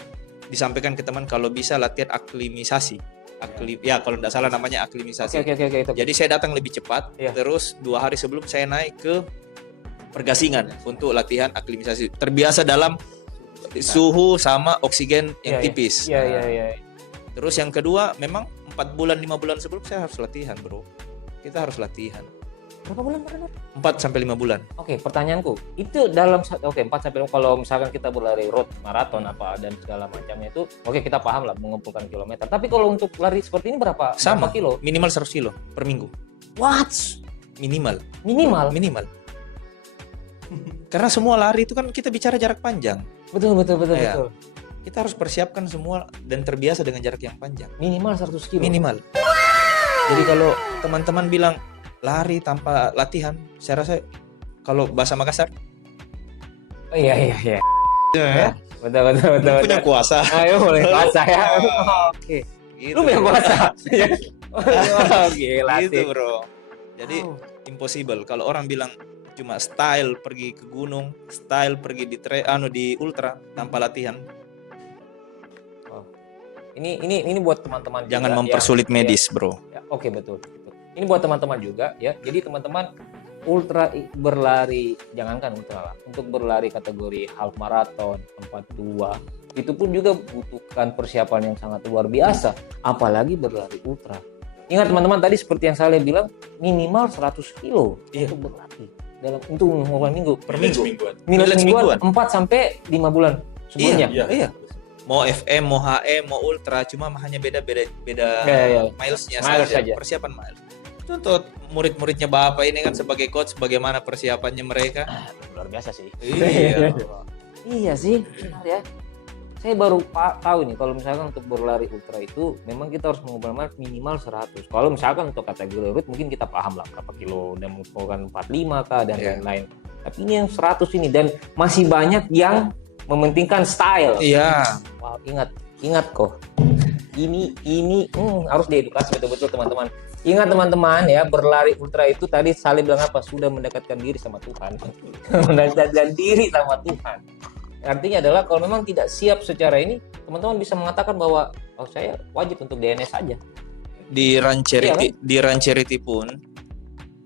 disampaikan ke teman kalau bisa latihan aklimisasi. Ya kalau tidak salah namanya aklimisasi. Oke. Itu. Jadi saya datang lebih cepat, Iya. terus 2 hari sebelum saya naik ke Pergasingan untuk latihan aklimisasi. Terbiasa dalam suhu sama oksigen yang Iya, tipis. Iya. Nah, terus yang kedua memang 4 bulan 5 bulan sebelum saya harus latihan, bro. Kita harus latihan Berapa bulan pernah? 4 sampai 5 bulan. Oke, pertanyaanku itu dalam 4 sampai kalau misalkan kita berlari road maraton apa dan segala macamnya itu oke kita paham lah mengumpulkan kilometer. Tapi kalau untuk lari seperti ini berapa Sama kilo? minimal 100 kilo per minggu. What? Minimal. Minimal. Karena semua lari itu kan kita bicara jarak panjang. Betul. Iya. Kita harus persiapkan semua dan terbiasa dengan jarak yang panjang. Minimal 100 kilo. Minimal. Jadi kalau teman-teman bilang lari tanpa latihan, saya rasa kalau bahasa Makassar, Oh, iya. ya, Betul. punya kuasa. Ayo boleh kuasa ya. Oke. Gitu. Lu punya kuasa. Oh, gila Gitu, sih. bro. Jadi Wow. impossible. Kalau orang bilang cuma style pergi ke gunung, style pergi di ultra tanpa latihan, Ini buat teman-teman juga jangan yang- mempersulit ya, medis, bro. ya, oke betul. Ini buat teman-teman juga ya. Jadi teman-teman berlari jangankan ultra lah. Untuk berlari kategori half marathon, 42 itu pun juga butuhkan persiapan yang sangat luar biasa, apalagi berlari ultra. Ingat teman-teman tadi seperti yang saya bilang minimal 100 kilo Iya. untuk berlari untuk mengumpulkan minggu per minggu. Milan Mingguan semingguan. 4 sampai 5 bulan sebelumnya. Iya. Mau FM, mau HM, mau ultra, cuma hanya beda Iya. milesnya Miles saja. saja. Persiapan miles. Itu untuk murid-muridnya Bapak ini kan sebagai coach, bagaimana persiapannya mereka? Luar biasa sih. Iya. Iya sih, benar ya. Saya baru tahu nih kalau misalkan untuk berlari ultra itu memang kita harus mengumpulkan minimal 100. Kalau misalkan untuk kategori road mungkin kita paham lah berapa kilo dan mengumpulkan 45 kah dan Iya. lain-lain. Tapi ini yang 100 ini dan masih banyak yang mementingkan style. Iya. Wow, ingat kok. Ini harus diedukasi betul-betul teman-teman. Ingat teman-teman ya, berlari ultra itu tadi Salih bilang apa? Sudah mendekatkan diri sama Tuhan. Mendekatkan diri sama Tuhan. Artinya adalah kalau memang tidak siap secara ini, teman-teman bisa mengatakan bahwa oh saya wajib untuk DNS saja. Di Run Charity, Iya, kan? di Run Charity pun,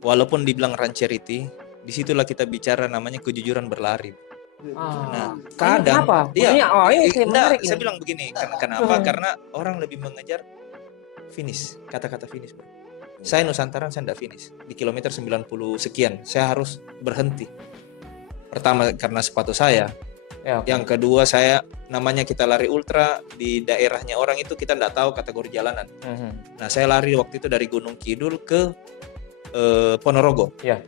walaupun dibilang Run Charity, disitulah kita bicara namanya kejujuran berlari. Nah, kadang, kenapa? iya, Maksudnya, ini enggak, menarik saya ini. bilang begini, kenapa? Karena orang lebih mengejar finish, kata-kata finish, bro. Saya Nusantara, saya enggak finish. Di kilometer 90 sekian, saya harus berhenti. Pertama, karena sepatu saya. Ya, oke. Yang kedua, saya namanya kita lari ultra, di daerahnya orang itu kita enggak tahu kategori jalanan. Nah, saya lari waktu itu dari Gunung Kidul ke Ponorogo. Ya.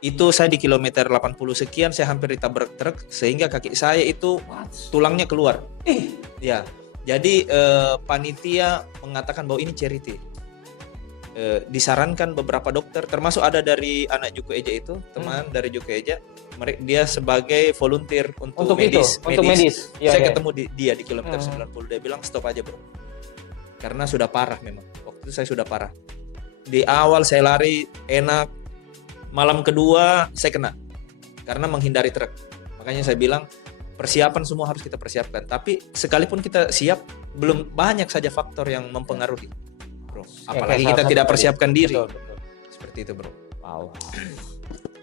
Itu saya di kilometer 80 sekian, saya hampir ditabrak truk sehingga kaki saya itu tulangnya keluar. Ya. Jadi panitia mengatakan bahwa ini charity. Disarankan beberapa dokter, termasuk ada dari anak Juku Eja itu, teman dari Juku Eja, dia sebagai volunteer untuk medis. Untuk medis. Ya, Saya ya. ketemu dia di kilometer 90, dia bilang stop aja bro, karena sudah parah memang. Waktu itu saya sudah parah. Di awal saya lari enak, malam kedua saya kena karena menghindari truk. Makanya saya bilang persiapan semua harus kita persiapkan. Tapi sekalipun kita siap, belum banyak saja faktor yang mempengaruhi, bro. Apalagi kita tidak persiapkan diri. Betul. Seperti itu, bro. Wow.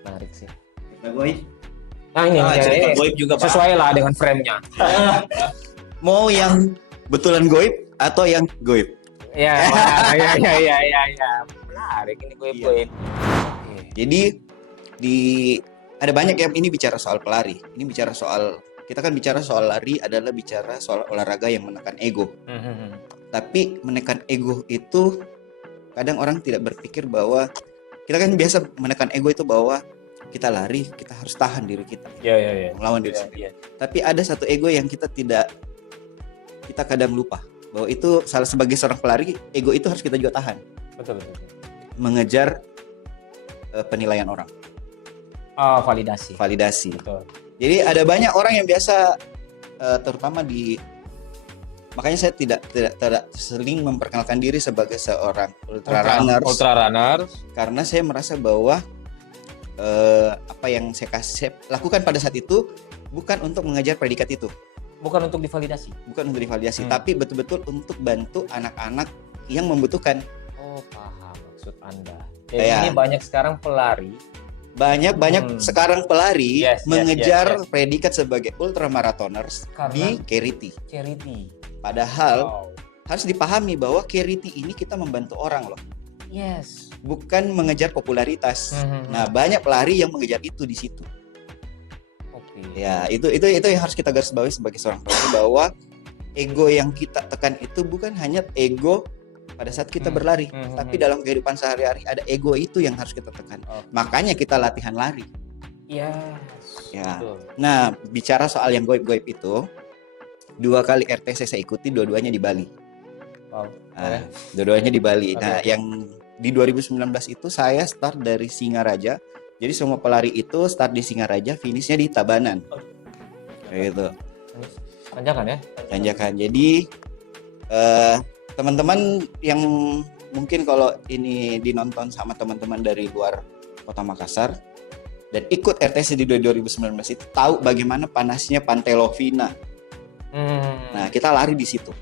Menarik sih. Kita goib. Nah ini, Cerita ini goib juga Pak. sesuai lah dengan frame-nya. Mau yang betulan goib atau yang goib? Ya. Menarik ini gue. Jadi ada banyak yang ini bicara soal pelari. Ini bicara soal, kita kan bicara soal lari adalah bicara soal olahraga yang menekan ego. Tapi menekan ego itu kadang orang tidak berpikir bahwa kita kan biasa menekan ego itu bahwa kita lari, kita harus tahan diri kita. Ya. Melawan diri sendiri. Tapi ada satu ego yang kita kadang lupa. Bahwa itu sebagai seorang pelari, ego itu harus kita juga tahan. Betul. Mengejar penilaian orang. Oh, validasi. Validasi. Betul. Jadi ada banyak orang yang biasa terutama makanya saya tidak sering memperkenalkan diri sebagai seorang ultra runner karena saya merasa bahwa apa yang saya lakukan pada saat itu bukan untuk mengejar predikat itu. Bukan untuk divalidasi. Tapi betul-betul untuk bantu anak-anak yang membutuhkan. Oh, paham maksud Anda. Jadi ini banyak sekarang pelari. Banyak sekarang pelari Yes. mengejar predikat sebagai ultramarathoners di charity. Padahal harus dipahami bahwa charity ini kita membantu orang loh. Yes. Bukan mengejar popularitas. Nah, banyak pelari yang mengejar itu di situ. Oke. Ya, itu yang harus kita garis bawahi sebagai seorang pelari bahwa ego yang kita tekan itu bukan hanya ego pada saat kita berlari, tapi dalam kehidupan sehari-hari ada ego itu yang harus kita tekan. Makanya kita latihan lari. Yes. Ya. Betul. Nah, bicara soal yang goib-goib itu, 2 kali RTC saya ikuti, dua-duanya di Bali. Wow. Nah, dua-duanya di Bali. Oke. Nah, yang di 2019 itu saya start dari Singaraja. Jadi semua pelari itu start di Singaraja, finishnya di Tabanan. Kayak gitu. Tanjakan ya? Tanjakan. Jadi teman-teman yang mungkin kalau ini dinonton sama teman-teman dari luar Kota Makassar dan ikut RTC di 2019 itu tahu bagaimana panasnya Pantai Lovina. Nah, kita lari di situ.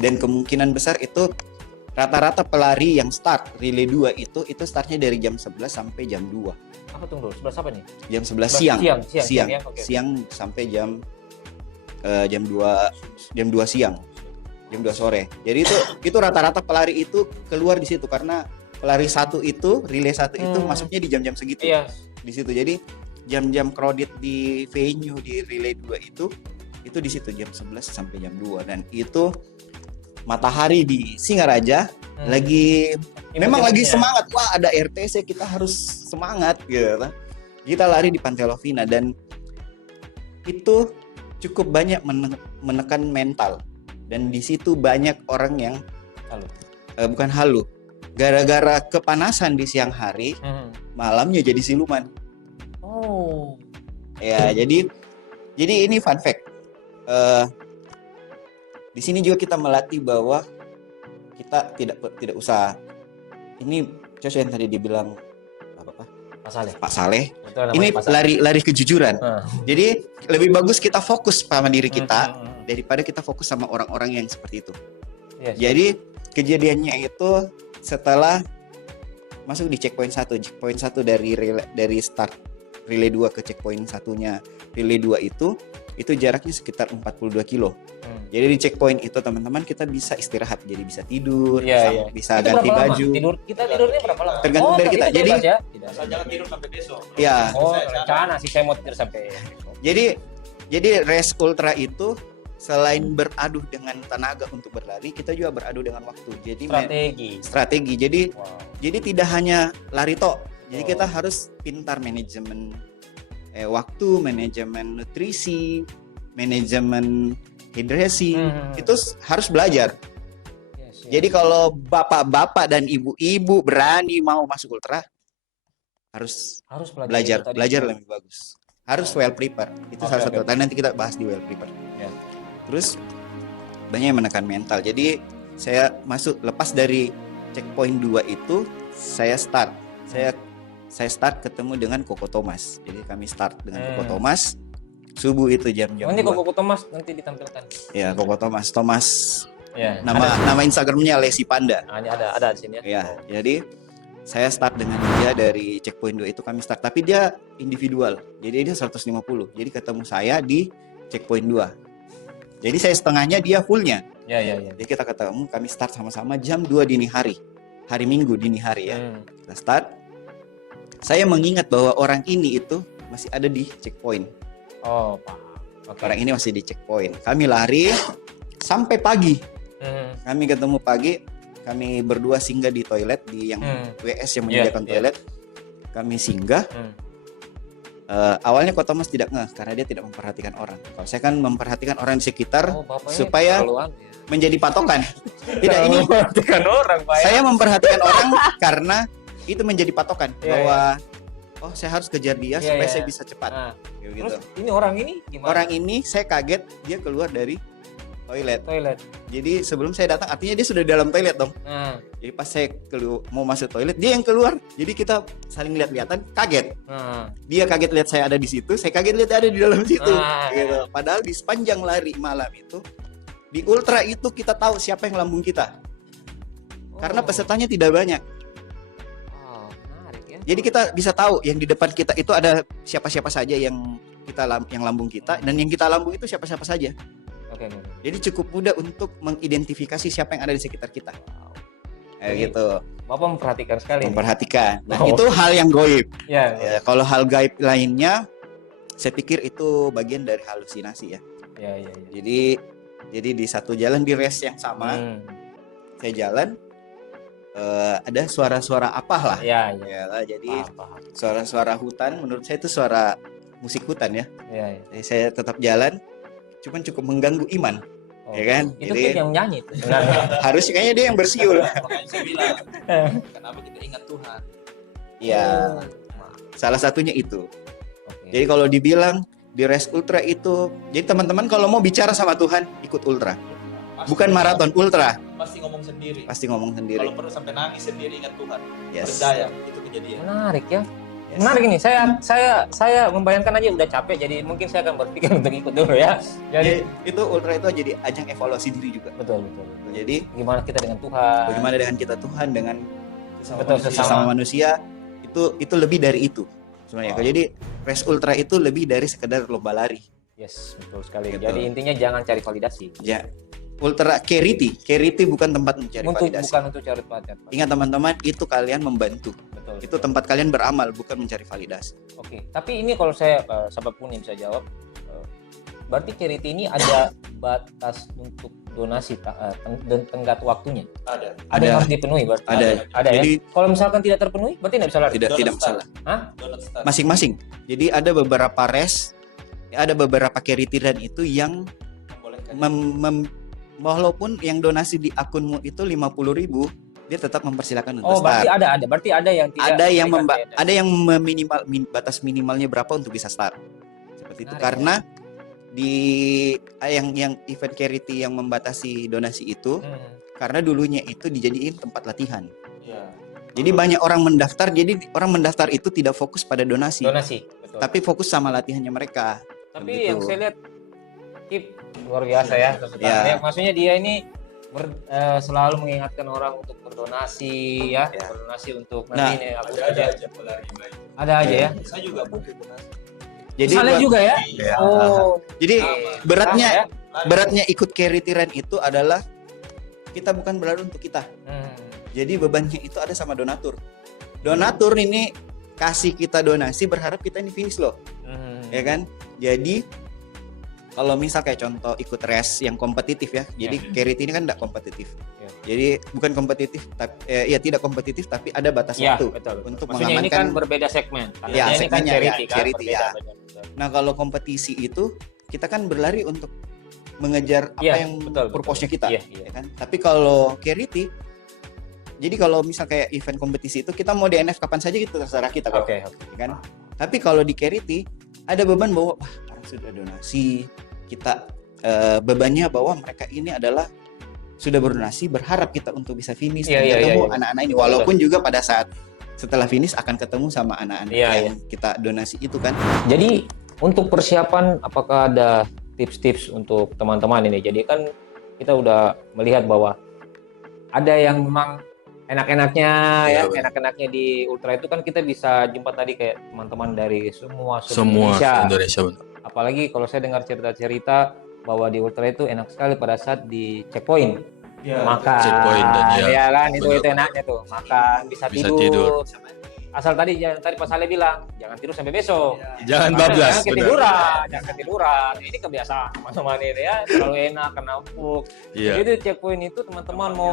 Dan kemungkinan besar itu rata-rata pelari yang start relay 2 itu startnya dari jam 11 sampai jam 2. Apa tunggu? 11 apa nih? Jam 11 siang. Siang ya? Oke. Siang sampai jam 2 siang. Jam 2 sore. Jadi itu rata-rata pelari itu keluar di situ karena pelari satu itu, relay satu itu masuknya di jam-jam segitu. Iya. Di situ. Jadi jam-jam crowded di venue di relay 2 itu di situ jam 11 sampai jam 2 dan itu matahari di Singaraja lagi memang lagi semangat. Wah, ada RTC, kita harus semangat gitu. Kita lari di Pantai Lovina dan itu cukup banyak menekan mental. Dan di situ banyak orang yang bukan halu. Gara-gara kepanasan di siang hari, malamnya jadi siluman. Oh. Ya, jadi ini fun fact. Di sini juga kita melatih bahwa kita tidak usah ini cocok yang tadi dibilang apa Mas Saleh. Pak Saleh. Betul, namanya Ini Pak Saleh. lari kejujuran. Ah. Jadi lebih bagus kita fokus sama diri kita daripada kita fokus sama orang-orang yang seperti itu. Yes. Jadi kejadiannya itu setelah masuk di checkpoint 1 dari start relay 2 ke checkpoint satunya relay 2 itu jaraknya sekitar 42 kilo. Jadi di checkpoint itu teman-teman kita bisa istirahat, jadi bisa tidur, bisa Itu ganti berapa lama? baju. Kita tidurnya berapa lama? Tergantung dari kita. Jadi Jangan tidur sampai besok. Ya, rencana sih saya mau tidur sampai. jadi race ultra itu selain beradu dengan tenaga untuk berlari, kita juga beradu dengan waktu. Jadi strategi. Jadi tidak hanya lari tok. Jadi kita harus pintar manajemen waktu, manajemen nutrisi, manajemen hidrasi. Itu harus belajar. Jadi kalau bapak-bapak dan ibu-ibu berani mau masuk ultra, harus belajar lebih bagus. Harus well prepared. Itu salah satu. Nanti kita bahas di well prepared. Ya. Terus banyak yang menekan mental. Jadi saya masuk lepas dari checkpoint 2 itu, saya start ketemu dengan Koko Thomas. Jadi kami start dengan Koko Thomas. Subuh itu jam-jam. Nanti Koko Thomas nanti ditampilkan. Ya, Koko Thomas. Ya. Nama Instagramnya Lesi Panda. Ini ada di sini ya. Ya, jadi saya start dengan dia dari checkpoint 2 itu kami start, tapi dia individual. Jadi dia 150. Jadi ketemu saya di checkpoint 2. Jadi saya setengahnya, dia fullnya. Ya. Jadi kita ketemu, kami start sama-sama jam 2 dini hari. Hari Minggu dini hari ya. Kita start. Saya mengingat bahwa orang ini itu masih ada di checkpoint. Oh, Pak. Okay. Orang ini masih di checkpoint. Kami lari sampai pagi. Kami ketemu pagi, kami berdua singgah di toilet di yang WS yang menyediakan toilet. Kami singgah. Awalnya Koko Thomas tidak ngeh karena dia tidak memperhatikan orang. Kalau saya kan memperhatikan orang di sekitar supaya menjadi patokan. Tidak, ini memperhatikan orang, Pak. Saya memperhatikan orang karena itu menjadi patokan bahwa oh, saya harus kejar dia supaya saya bisa cepat. Gitu. Terus ini orang ini gimana? Orang ini saya kaget dia keluar dari toilet. Jadi sebelum saya datang, artinya dia sudah di dalam toilet dong. Jadi pas saya mau masuk toilet, dia yang keluar. Jadi kita saling lihat-lihatan, kaget. Dia kaget lihat saya ada di situ, saya kaget lihat ada di dalam situ. Gitu. Padahal di sepanjang lari malam itu, di ultra itu kita tahu siapa yang lambung kita. Karena pesertanya tidak banyak. Menarik ya. Jadi kita bisa tahu yang di depan kita itu ada siapa-siapa saja yang lambung kita, dan yang kita lambung itu siapa-siapa saja. Oke. Jadi cukup mudah untuk mengidentifikasi siapa yang ada di sekitar kita. Gitu. Bapak memperhatikan sekali. Memperhatikan. Nah, itu hal yang goib. Ya. Kalau hal gaib lainnya, saya pikir itu bagian dari halusinasi ya. Ya. Jadi di satu jalan di race yang sama, saya jalan, ada suara-suara apa lah. Ya. Jadi suara-suara hutan, menurut saya itu suara musik hutan ya. Jadi saya tetap jalan. Cuman cukup mengganggu iman, ya kan? Itu jadi yang nyanyi tuh. harusnya kayaknya dia yang bersiul. Makanya saya bilang, kenapa kita ingat Tuhan? Ya, salah satunya itu. Okay. Jadi kalau dibilang di race ultra itu, jadi teman-teman kalau mau bicara sama Tuhan, ikut ultra. Bukan maraton, ultra. Pasti ngomong sendiri. Kalau perlu sampai nangis sendiri, ingat Tuhan. Yes. Percaya, itu kejadian. Menarik ya. Yes. Menarik ini. Saya membayangkan aja udah capek, jadi mungkin saya akan berpikir untuk ikut dulu ya. Jadi itu ultra itu jadi ajang evaluasi diri juga. Betul. Jadi gimana kita dengan Tuhan? bagaimana dengan kita Tuhan, dengan Sesama sesama manusia, itu lebih dari itu sebenarnya. Jadi race ultra itu lebih dari sekedar lomba lari. Yes, betul sekali. Gitu. Jadi intinya jangan cari validasi. Ya, ultra charity bukan tempat mencari validasi. Bukan untuk cari validasi. Ingat teman-teman, itu kalian membantu. Betul. Itu tempat kalian beramal, bukan mencari validasi. Oke. Tapi ini kalau saya sahabat pun yang bisa jawab, berarti charity ini ada batas untuk donasi dan tenggat waktunya. Ada yang harus dipenuhi berarti. Ada Jadi ya. Kalau misalkan tidak terpenuhi, berarti tidak bisa lari. tidak masalah. Hah? Masing-masing. Jadi ada beberapa race, ada beberapa charity run itu yang walaupun yang donasi di akunmu itu 50.000, dia tetap mempersilakan untuk start. Berarti ada yang tidak. Ada yang batas minimalnya berapa untuk bisa start. Seperti itu. Karena di yang event charity yang membatasi donasi itu, karena dulunya itu dijadiin tempat latihan. Jadi banyak orang mendaftar, jadi orang mendaftar itu tidak fokus pada donasi, Betul. tapi fokus sama latihannya mereka. Tapi Begitu. yang saya lihat Kip luar biasa ya. Ya. Maksudnya dia ini selalu mengingatkan orang untuk berdonasi ya, berdonasi untuk Nah, nanti ini apa saja. Ada aja ya. Saya juga butuh donasi. Jadi Saleh juga ya. Ya. Oh. Jadi beratnya Sama beratnya ikut charity run itu adalah kita bukan berlari untuk kita. Jadi bebannya itu ada sama donatur. Donatur ini kasih kita donasi berharap kita ini finish loh, ya kan? Jadi kalau misal kayak contoh ikut race yang kompetitif ya. Jadi charity ini kan tidak kompetitif. Ya. Jadi bukan kompetitif, tapi tidak kompetitif tapi ada batas Ya, waktu betul. untuk Maksudnya ini kan mengamankan. berbeda segmen. Karena Ya, ini kan segmennya, charity ya, kan. charity, berbeda, ya. betul. Nah kalau kompetisi itu kita kan berlari untuk mengejar apa Iya, yang betul, purpose-nya kita, Iya. ya kan? Tapi kalau charity, jadi kalau misal kayak event kompetisi itu kita mau DNF kapan saja gitu terserah kita kok, Oke. ya kan? Tapi kalau di charity ada beban bahwa wah orang sudah donasi, kita bebannya bahwa mereka ini adalah sudah berdonasi, berharap kita untuk bisa finish Iya, dan iya, ketemu iya. anak-anak ini, walaupun juga pada saat setelah finish akan ketemu sama anak-anak Iya, yang kita donasi itu kan. Jadi untuk persiapan apakah ada tips-tips untuk teman-teman ini? Jadi kan kita udah melihat bahwa ada yang memang enak-enaknya Iya, ya, benar. enak-enaknya di ultra itu kan kita bisa jumpa tadi kayak teman-teman dari semua Semua Indonesia benar. Apalagi kalau saya dengar cerita-cerita bahwa di ultra itu enak sekali pada saat di checkpoint. Makan, Checkpoint dan ya kan itu benar. enaknya tuh makan bisa Bisa tidur. tidur. Asal tadi Pak Saleh bilang jangan tidur sampai besok. Jangan Jangan bablas. benar. ketiduran, jangan ketiduran. Ini kebiasaan teman-teman ini ya, terlalu enak karena empuk. Iya. Jadi itu checkpoint itu teman-teman mau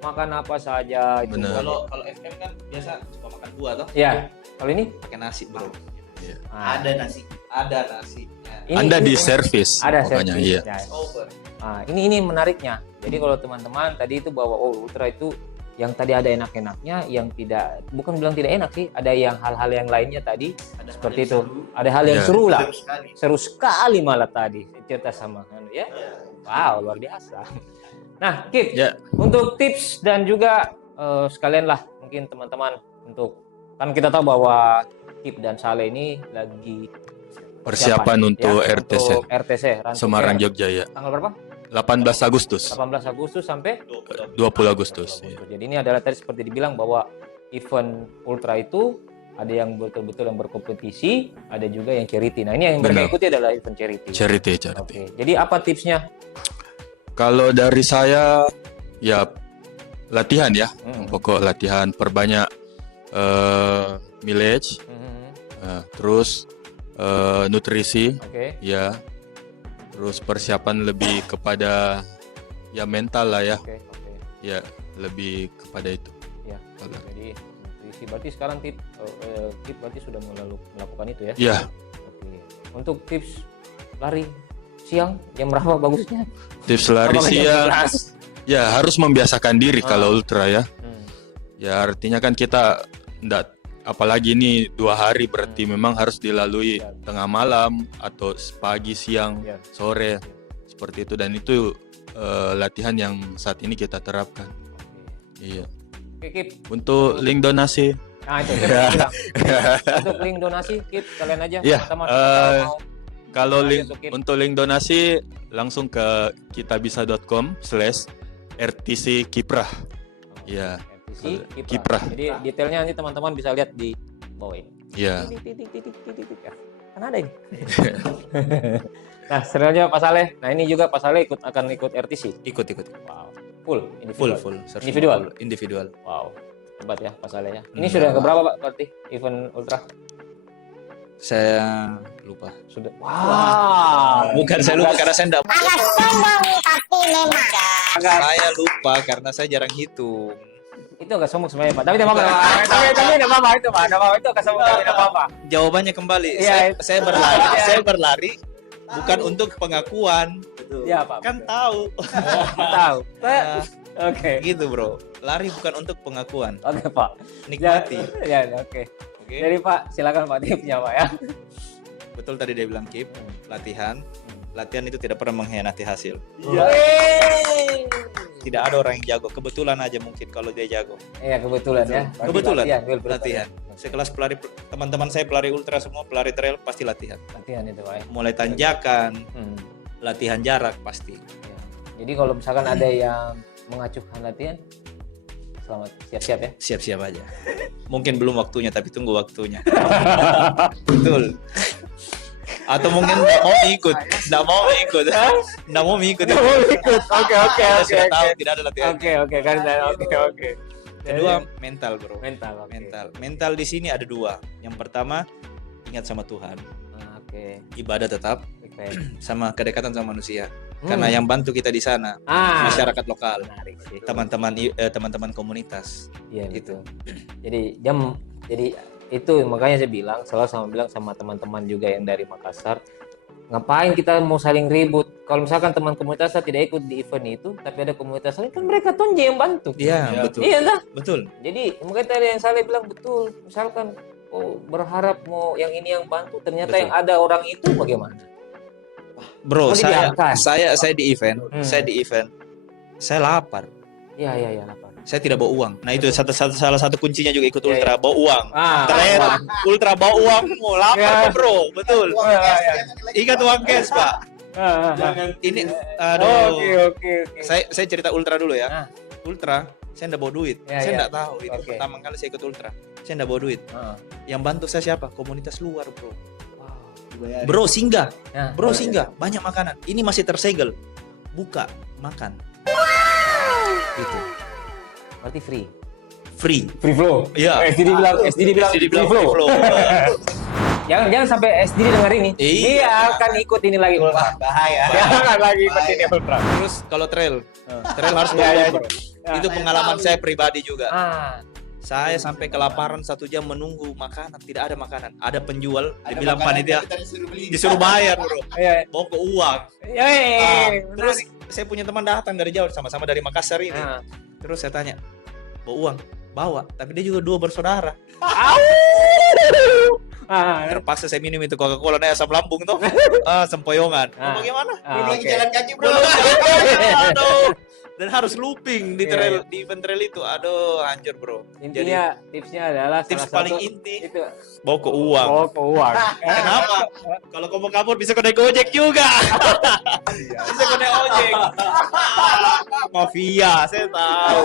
makan apa saja itu. Benar. Kalau FM kan biasa suka makan buah toh, Ya, kalau ini pakai nasi bro. ah, nasi. Ada nasi. ini- Anda ini- di servis. ada pokoknya servis. iya. Ya. Over. Nah, ini menariknya. Jadi kalau teman-teman tadi itu bahwa ultra itu yang tadi ada enak-enaknya, yang tidak bukan bilang tidak enak sih, ada yang hal-hal yang lainnya tadi seperti itu. Ada hal yang Ya. seru lah. Seru sekali malah tadi cerita sama ya. Wow, luar biasa. Nah, Kip, Ya. untuk tips dan juga sekalian lah mungkin teman-teman untuk kan kita tahu bahwa Kip dan Saleh ini lagi Persiapan untuk RTC untuk RTC Run to Semarang Care. Jogja ya. Tanggal berapa? 18 Agustus, 18 Agustus sampai 20 Agustus. Iya. Jadi ini adalah tadi seperti dibilang bahwa event ultra itu ada yang betul-betul yang berkompetisi, ada juga yang charity. Nah, ini yang mereka Benar. ikuti adalah event charity. Charity. Oke. Jadi apa tipsnya? Kalau dari saya ya latihan ya. Hmm. Pokok latihan, perbanyak mileage, terus nutrisi Oke. ya. Terus persiapan lebih kepada ya mental lah ya. Oke. Ya, lebih kepada itu. Ya. Jadi nutrisi. Berarti sekarang Kip berarti sudah melakukan itu ya? Ya, Oke. Untuk tips lari siang jam berapa bagusnya? tips lari Apakah jam siang 11? ya harus membiasakan diri kalau ultra ya. Hmm. Ya artinya kan kita enggak, apalagi ini 2 hari berarti memang harus dilalui Ya. tengah malam atau pagi, siang, Ya. sore seperti itu, dan itu latihan yang saat ini kita terapkan. Iya. Oke, Kip. Untuk link donasi, Nah, itu saya mau bilang. Untuk link donasi, Kip, kalian aja Ya, teman-teman mau kalau donasi link untuk Kip. untuk link donasi langsung ke kitabisa.com/RTC Kiprah. Ya, RTC Kiprah. Kiprah. Jadi detailnya nanti teman-teman bisa lihat di bawah ini. ya. Titik. Ya, kan ada ini. Nah, sebenarnya Pak Saleh. Nah, ini juga Pak Saleh akan ikut RTC. Ikut. Wow. Full individual. Full. Search Individual? full. Individual. Wow. Hebat ya Pak Saleh ya. Ini sudah keberapa Pak berarti event ultra? Saya lupa. Sudah. Wow. Bukan saya lupa karena saya enggak. Agak sombong pasti memang. Saya lupa karena saya jarang hitung. Itu agak sombong sebenarnya Pak. Tapi tidak apa-apa. Tapi tidak apa-apa itu Pak. Tidak apa-apa itu agak sombong tapi tidak apa-apa. Jawabannya kembali. Iya, Saya berlari. Iya. Saya berlari bukan untuk pengakuan. Iya Pak. Kan tahu. Tahu. Nah, Oke. gitu bro. Lari bukan untuk pengakuan. Oke Pak. Nikmati. Ya, oke. Oke. Jadi Pak, silakan Pak tipsnya Pak ya. Betul tadi dia bilang Kip. Latihan. Latihan itu tidak pernah mengkhianati hasil. Yeay. tidak ada orang yang jago. Kebetulan aja mungkin kalau dia jago. Iya kebetulan ya. Berarti Kebetulan. latihan, Will, berarti Latihan. Sekelas pelari, teman-teman saya pelari ultra semua, pelari trail pasti latihan. Latihan itu, Pak. Mulai tanjakan, Hmm. latihan jarak pasti. Ya. Jadi kalau misalkan ada yang mengacuhkan latihan, selamat siap-siap ya. Siap-siap aja. Mungkin belum waktunya, tapi tunggu waktunya. Betul. Atau mungkin nggak mau ikut, nggak mau ikut. Oke. Kita sudah tahu tidak ada latihan. Oke, kan oke. Kedua, mental bro. Mental, oke. Mental di sini ada dua. Yang pertama, ingat sama Tuhan. Oke. Ibadah tetap, Oke. sama kedekatan sama manusia. Karena yang bantu kita di sana masyarakat lokal, Menarik sih. teman-teman komunitas. Iya Gitu. Jadi jadi itu makanya saya bilang sama teman-teman juga yang dari Makassar, ngapain kita mau saling ribut? Kalau misalkan teman komunitas saya tidak ikut di event itu, tapi ada komunitas lain, kan mereka tonje yang bantu. Iya, betul. Iya dah. Betul. Jadi makanya tadi yang saya bilang betul. Misalkan berharap mau yang ini yang bantu, ternyata Betul. yang ada orang itu bagaimana? Bro, Oh, diangkat. saya di event, saya lapar. Iya, lapar. Saya tidak bawa uang. Nah, itu salah satu kuncinya juga ikut Iya, ultra, bawa uang. Trail, Wah. ultra bawa uang, mau lapar Ya. bro, betul. Ingat uang cash, Pak. Ini aduh. Oke. Saya cerita ultra dulu ya. Ah. Ultra, saya enggak bawa duit. Ya, Saya ya. enggak tahu itu Oke. pertama kali saya ikut ultra. Saya enggak bawa duit. Ah. Yang bantu saya siapa? Komunitas luar, bro. Wow. Bro, singgah. Nah, Bro, singgah. Banyak makanan. Ini masih tersegel. Buka, makan. Itu. berarti free. Free. Free flow. Iya. SDD bilang Jadi bilang free free flow. flow. Jangan sampai SDD dengar ini. Iya. Dia akan ikut ini lagi. Wah, bahaya. Jangan lagi ikut ini ultra. Terus kalau trail harus Iya, iya, bro. Itu pengalaman saya pribadi juga. Ah, Saya sampai kelaparan 1 jam menunggu makanan, tidak ada makanan. Ada penjual, dibilang panitia disuruh bayar bro. iya. Bawa ke uang. Terus saya punya teman datang dari jauh, sama-sama dari Makassar ini. Nah. Terus saya tanya, bawa uang? Bawa, tapi dia juga 2 bersaudara. Terpaksa saya minum itu Coca-Cola naik asam lambung tuh. Sempoyongan. Bagaimana? Belum lagi jalan kaki bro. Aduh. Dan harus looping di trail, di event trail itu. Aduh, hancur bro. Intinya tipsnya adalah Tips salah paling satu inti, itu bawa ke uang. ke uang. Kenapa? Kalau kamu kabur bisa kena Gojek juga. Bisa kena ojek. Mafia, saya tahu.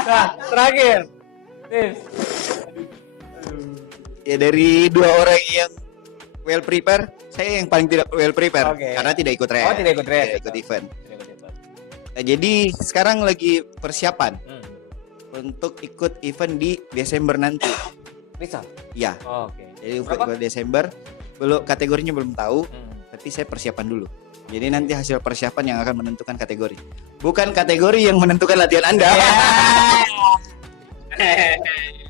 Nah, terakhir. Tips. Ya dari 2 orang yang well prepare, saya yang paling tidak well prepare Oke. karena tidak ikut trail. Oh, tidak ikut trail. Tidak ikut event. Nah, jadi sekarang lagi persiapan untuk ikut event di Desember nanti. Bisa. Ya, Oh, oke. jadi Berapa? ikut Desember, belum kategorinya belum tahu, Hmm. tapi saya persiapan dulu. Jadi nanti hasil persiapan yang akan menentukan kategori. Bukan kategori yang menentukan latihan Anda.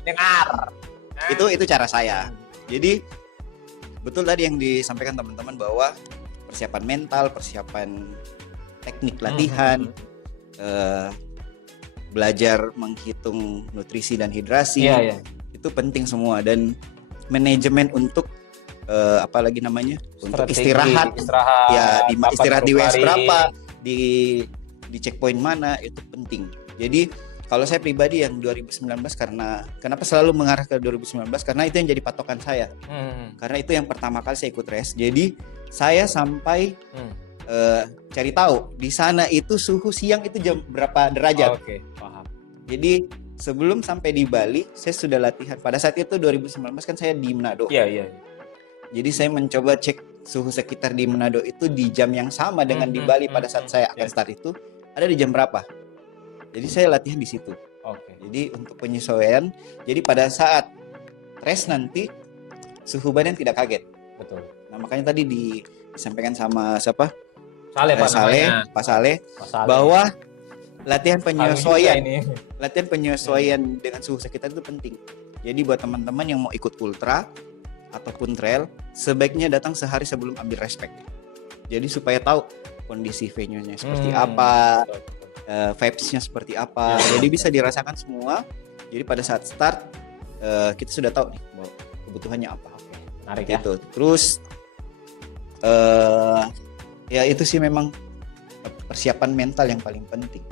Dengar. Itu cara saya. Jadi betul tadi yang disampaikan teman-teman bahwa persiapan mental, persiapan teknik latihan, belajar menghitung nutrisi dan hidrasi, Iya. itu penting semua, dan manajemen untuk apalagi namanya untuk Strategi, istirahat ya di kapan istirahat di WS baru berapa, di checkpoint mana, itu penting. Jadi kalau saya pribadi yang 2019, karena kenapa selalu mengarah ke 2019, karena itu yang jadi patokan saya. Karena itu yang pertama kali saya ikut race. Jadi saya sampai cari tahu di sana itu suhu siang itu jam berapa derajat. Oke, paham. Jadi sebelum sampai di Bali saya sudah latihan. Pada saat itu 2019 kan saya di Manado. Iya. Jadi saya mencoba cek suhu sekitar di Manado itu di jam yang sama dengan di Bali pada saat saya akan start itu ada di jam berapa. Jadi saya latihan di situ. Oke. Jadi untuk penyesuaian, jadi pada saat race nanti suhu badan tidak kaget. Betul. Nah makanya tadi disampaikan sama siapa? Saleh Pak namanya. Pak Saleh, Pak Saleh. bahwa latihan penyesuaian, Ini. latihan penyesuaian dengan suhu sekitar itu penting. Jadi buat teman-teman yang mau ikut ultra ataupun trail, sebaiknya datang sehari sebelum ambil respect. Jadi supaya tahu kondisi venue-nya seperti apa, vibes-nya seperti apa. Jadi bisa dirasakan semua. Jadi pada saat start kita sudah tahu nih bahwa kebutuhannya apa. Menarik ya. Gitu. Terus ya itu sih memang persiapan mental yang paling penting.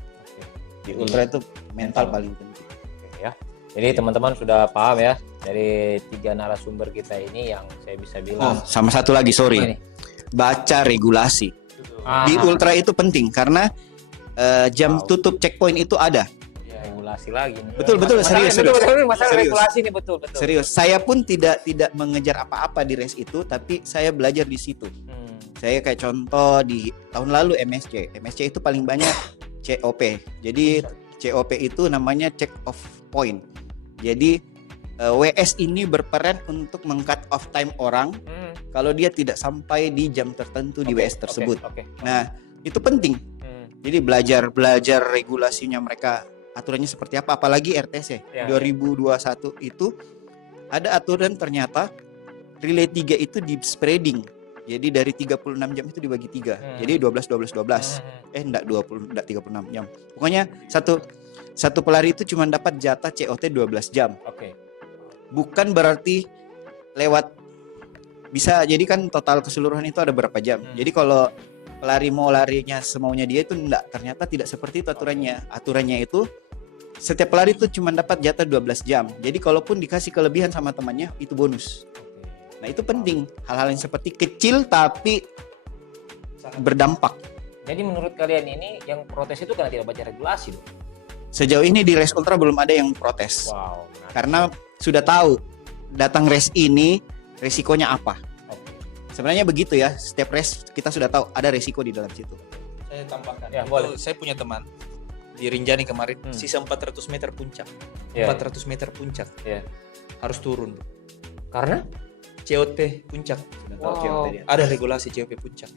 Di ultra itu mental paling penting. Oke, ya. Jadi teman-teman sudah paham ya dari 3 narasumber kita ini yang saya bisa Oh, bilang. sama satu lagi, Apa sorry. ini? Baca regulasi. Di ultra itu penting karena jam tutup checkpoint itu ada. Regulasi lagi nih. Betul, serius. Masalah Serius. regulasi nih betul. Serius, saya pun tidak mengejar apa-apa di race itu, tapi saya belajar di situ. Saya kayak contoh di tahun lalu MSC itu paling banyak COP. Jadi COP itu namanya check off point. Jadi WS ini berperan untuk meng-cut off time orang kalau dia tidak sampai di jam tertentu di WS tersebut. Nah, itu penting. Jadi belajar regulasinya mereka, aturannya seperti apa, apalagi RTC 2021 itu ada aturan ternyata relay 3 itu di spreading. Jadi dari 36 jam itu dibagi 3. Jadi 12. Enggak 36 jam. Pokoknya satu pelari itu cuma dapat jatah COT 12 jam. Bukan berarti lewat, bisa jadi kan total keseluruhan itu ada berapa jam. Jadi kalau pelari mau larinya semaunya dia itu enggak, ternyata tidak seperti itu aturannya. Aturannya itu setiap pelari itu cuma dapat jatah 12 jam. Jadi kalaupun dikasih kelebihan sama temannya itu bonus. Nah, itu penting. Hal-hal yang seperti kecil tapi berdampak. Jadi menurut kalian ini yang protes itu karena tidak baca regulasi dong? Sejauh ini di race ultra belum ada yang protes. Wow. Karena sudah tahu datang race ini resikonya apa. Sebenarnya begitu ya, setiap race kita sudah tahu ada resiko di dalam situ. Saya tambahkan. Ya, Itu boleh. saya punya teman di Rinjani kemarin, sisa 400 meter puncak. 400 meter puncak. Harus turun. Bro. Karena COT puncak. Sudah tahu Wow. COT dia. Ada regulasi COP puncak.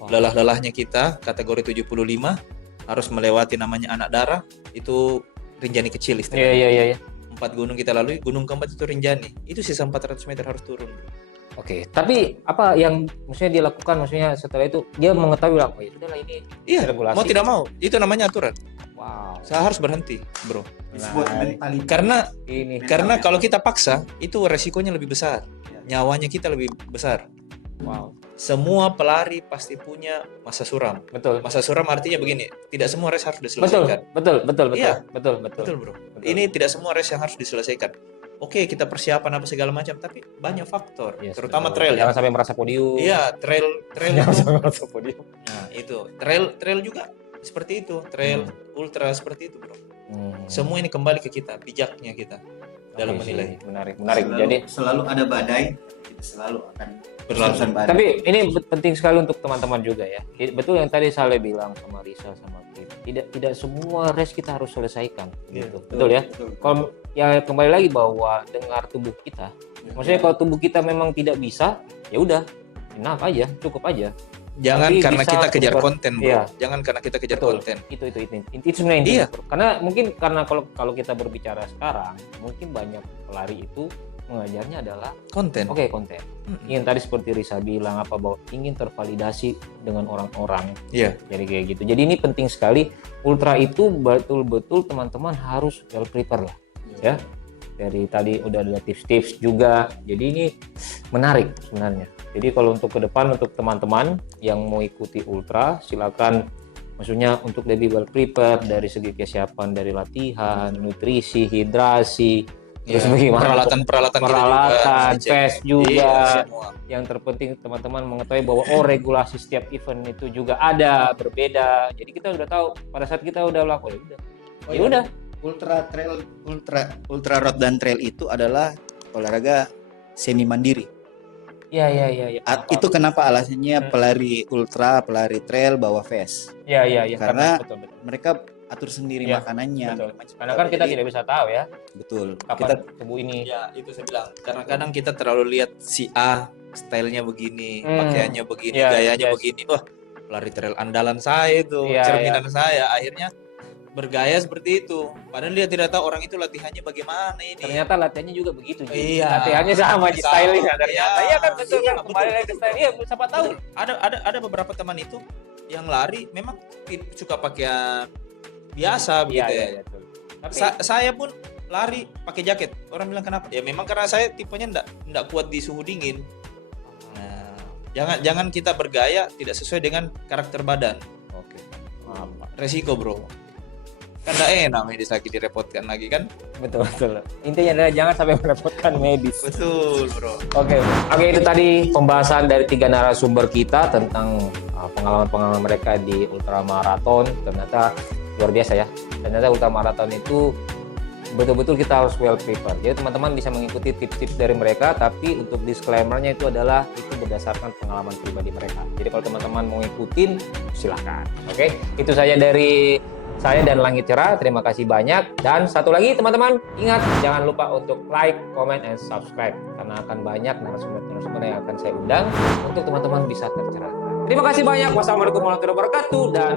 Lelah-lelahnya kita kategori 75 harus melewati namanya anak darah, itu Rinjani kecil istilahnya. Iya. 4 gunung kita lalui, gunung keempat itu Rinjani. Itu sisa 400 meter harus turun. Oke, tapi apa yang maksudnya dia lakukan, maksudnya setelah itu dia mengetahui lah, oh ya sudahlah ini Iya, regulasi. mau tidak mau, itu namanya aturan. Wow. Saya harus berhenti, bro. Disebut mentality. Karena kalau kita paksa, itu resikonya lebih besar. Nyawanya kita lebih besar. Wow. Semua pelari pasti punya masa suram. Betul. Masa suram artinya begini, tidak semua race harus Betul. diselesaikan. Betul. Iya. Betul. Betul, bro. Ini tidak semua race yang harus diselesaikan. Oke, kita persiapan apa segala macam, tapi banyak faktor, Yes, terutama betul. trail. Jangan sampai merasa podium. Iya, trail Jangan itu. sampai merasa podium. Nah, itu. Trail juga seperti itu, trail ultra seperti itu, bro. Semua ini kembali ke kita, bijaknya kita dalam Oke menilai. sih, menarik. Jadi selalu ada badai, kita selalu akan Berlangsung. berlangsung badai. tapi ini penting sekali untuk teman-teman juga ya. Betul yang tadi Saleh bilang sama Risa sama Kim. Tidak semua race kita harus selesaikan gitu. Betul ya. Kalau ya kembali lagi bahwa dengar tubuh kita. Maksudnya kalau tubuh kita memang tidak bisa, ya udah, enough aja, cukup aja. Jangan Tapi karena bisa kita kejar super- konten, bro. Iya. Jangan karena kita kejar Betul. konten. Itu sebenarnya intinya, Iya. bro. Karena mungkin kalau kita berbicara sekarang, mungkin banyak pelari itu mengajarnya adalah Konten. konten. Ingin tadi seperti Risa bilang apa bahwa ingin tervalidasi dengan orang-orang. Iya. Jadi kayak gitu. Jadi ini penting sekali. Ultra itu betul-betul teman-teman harus well prepare lah. Ya. Dari tadi udah ada tips-tips juga. Jadi ini menarik sebenarnya. Jadi kalau untuk ke depan untuk teman-teman yang mau ikuti ultra, silakan maksudnya untuk lebih well prepare dari segi kesiapan dari latihan, nutrisi, hidrasi, terus bagaimana Peralatan peralatan, kita juga. tes juga. Iya, semua. Yang terpenting teman-teman mengetahui bahwa regulasi setiap event itu juga ada berbeda. Jadi kita udah tahu pada saat kita udah lakukan ya udah. Ultra trail, ultra road dan trail itu adalah olahraga semi mandiri. Iya. Itu kenapa alasannya pelari ultra, pelari trail bawa vest. Iya. Karena betul. mereka atur sendiri Iya, makanannya. betul. minuman seperti Karena kan apa. kita Jadi, tidak bisa tahu ya betul. kapan Kita tubuh ini. Ya, itu saya bilang. Karena kadang kita terlalu lihat si A, stylenya begini, pakaiannya begini, Iya, gayanya yes. begini. Wah, pelari trail andalan saya itu, Iya, cerminan saya. Akhirnya bergaya seperti itu. Padahal dia tidak tahu orang itu latihannya bagaimana ini. Ternyata latihannya juga begitu. Ji. Iya. Latihannya sama di Sama. stylenya ternyata. Iya. Iya kan betul Iya, kan kembali betul, lagi ke style. Iya, siapa tahu. Ada beberapa teman itu yang lari memang suka pakaian biasa begitu ya. Iya, betul. Tapi Saya pun lari pakai jaket. Orang bilang kenapa? Ya memang karena saya tipenya enggak kuat di suhu dingin. Nah, Jangan kita bergaya tidak sesuai dengan karakter badan. Oke. Apa? Resiko, bro. Kan enggak enak medis lagi direpotkan lagi kan? Betul betul. Intinya adalah jangan sampai merepotkan medis. Betul, bro. Oke, itu tadi pembahasan dari 3 narasumber kita tentang pengalaman-pengalaman mereka di ultramaraton. Ternyata luar biasa ya. Ternyata ultramaraton itu betul-betul kita harus well prepared. Jadi teman-teman bisa mengikuti tips-tips dari mereka, tapi untuk disclaimer-nya itu adalah itu berdasarkan pengalaman pribadi mereka. Jadi kalau teman-teman mau ngikutin, silahkan. Oke, itu saja dari saya dan Langit Cerah. Terima kasih banyak. Dan satu lagi teman-teman, ingat jangan lupa untuk like, comment, and subscribe. Karena akan banyak narasumber-narasumber yang akan saya undang untuk teman-teman bisa tercerahkan. Terima kasih banyak. Wassalamualaikum warahmatullahi wabarakatuh. Dan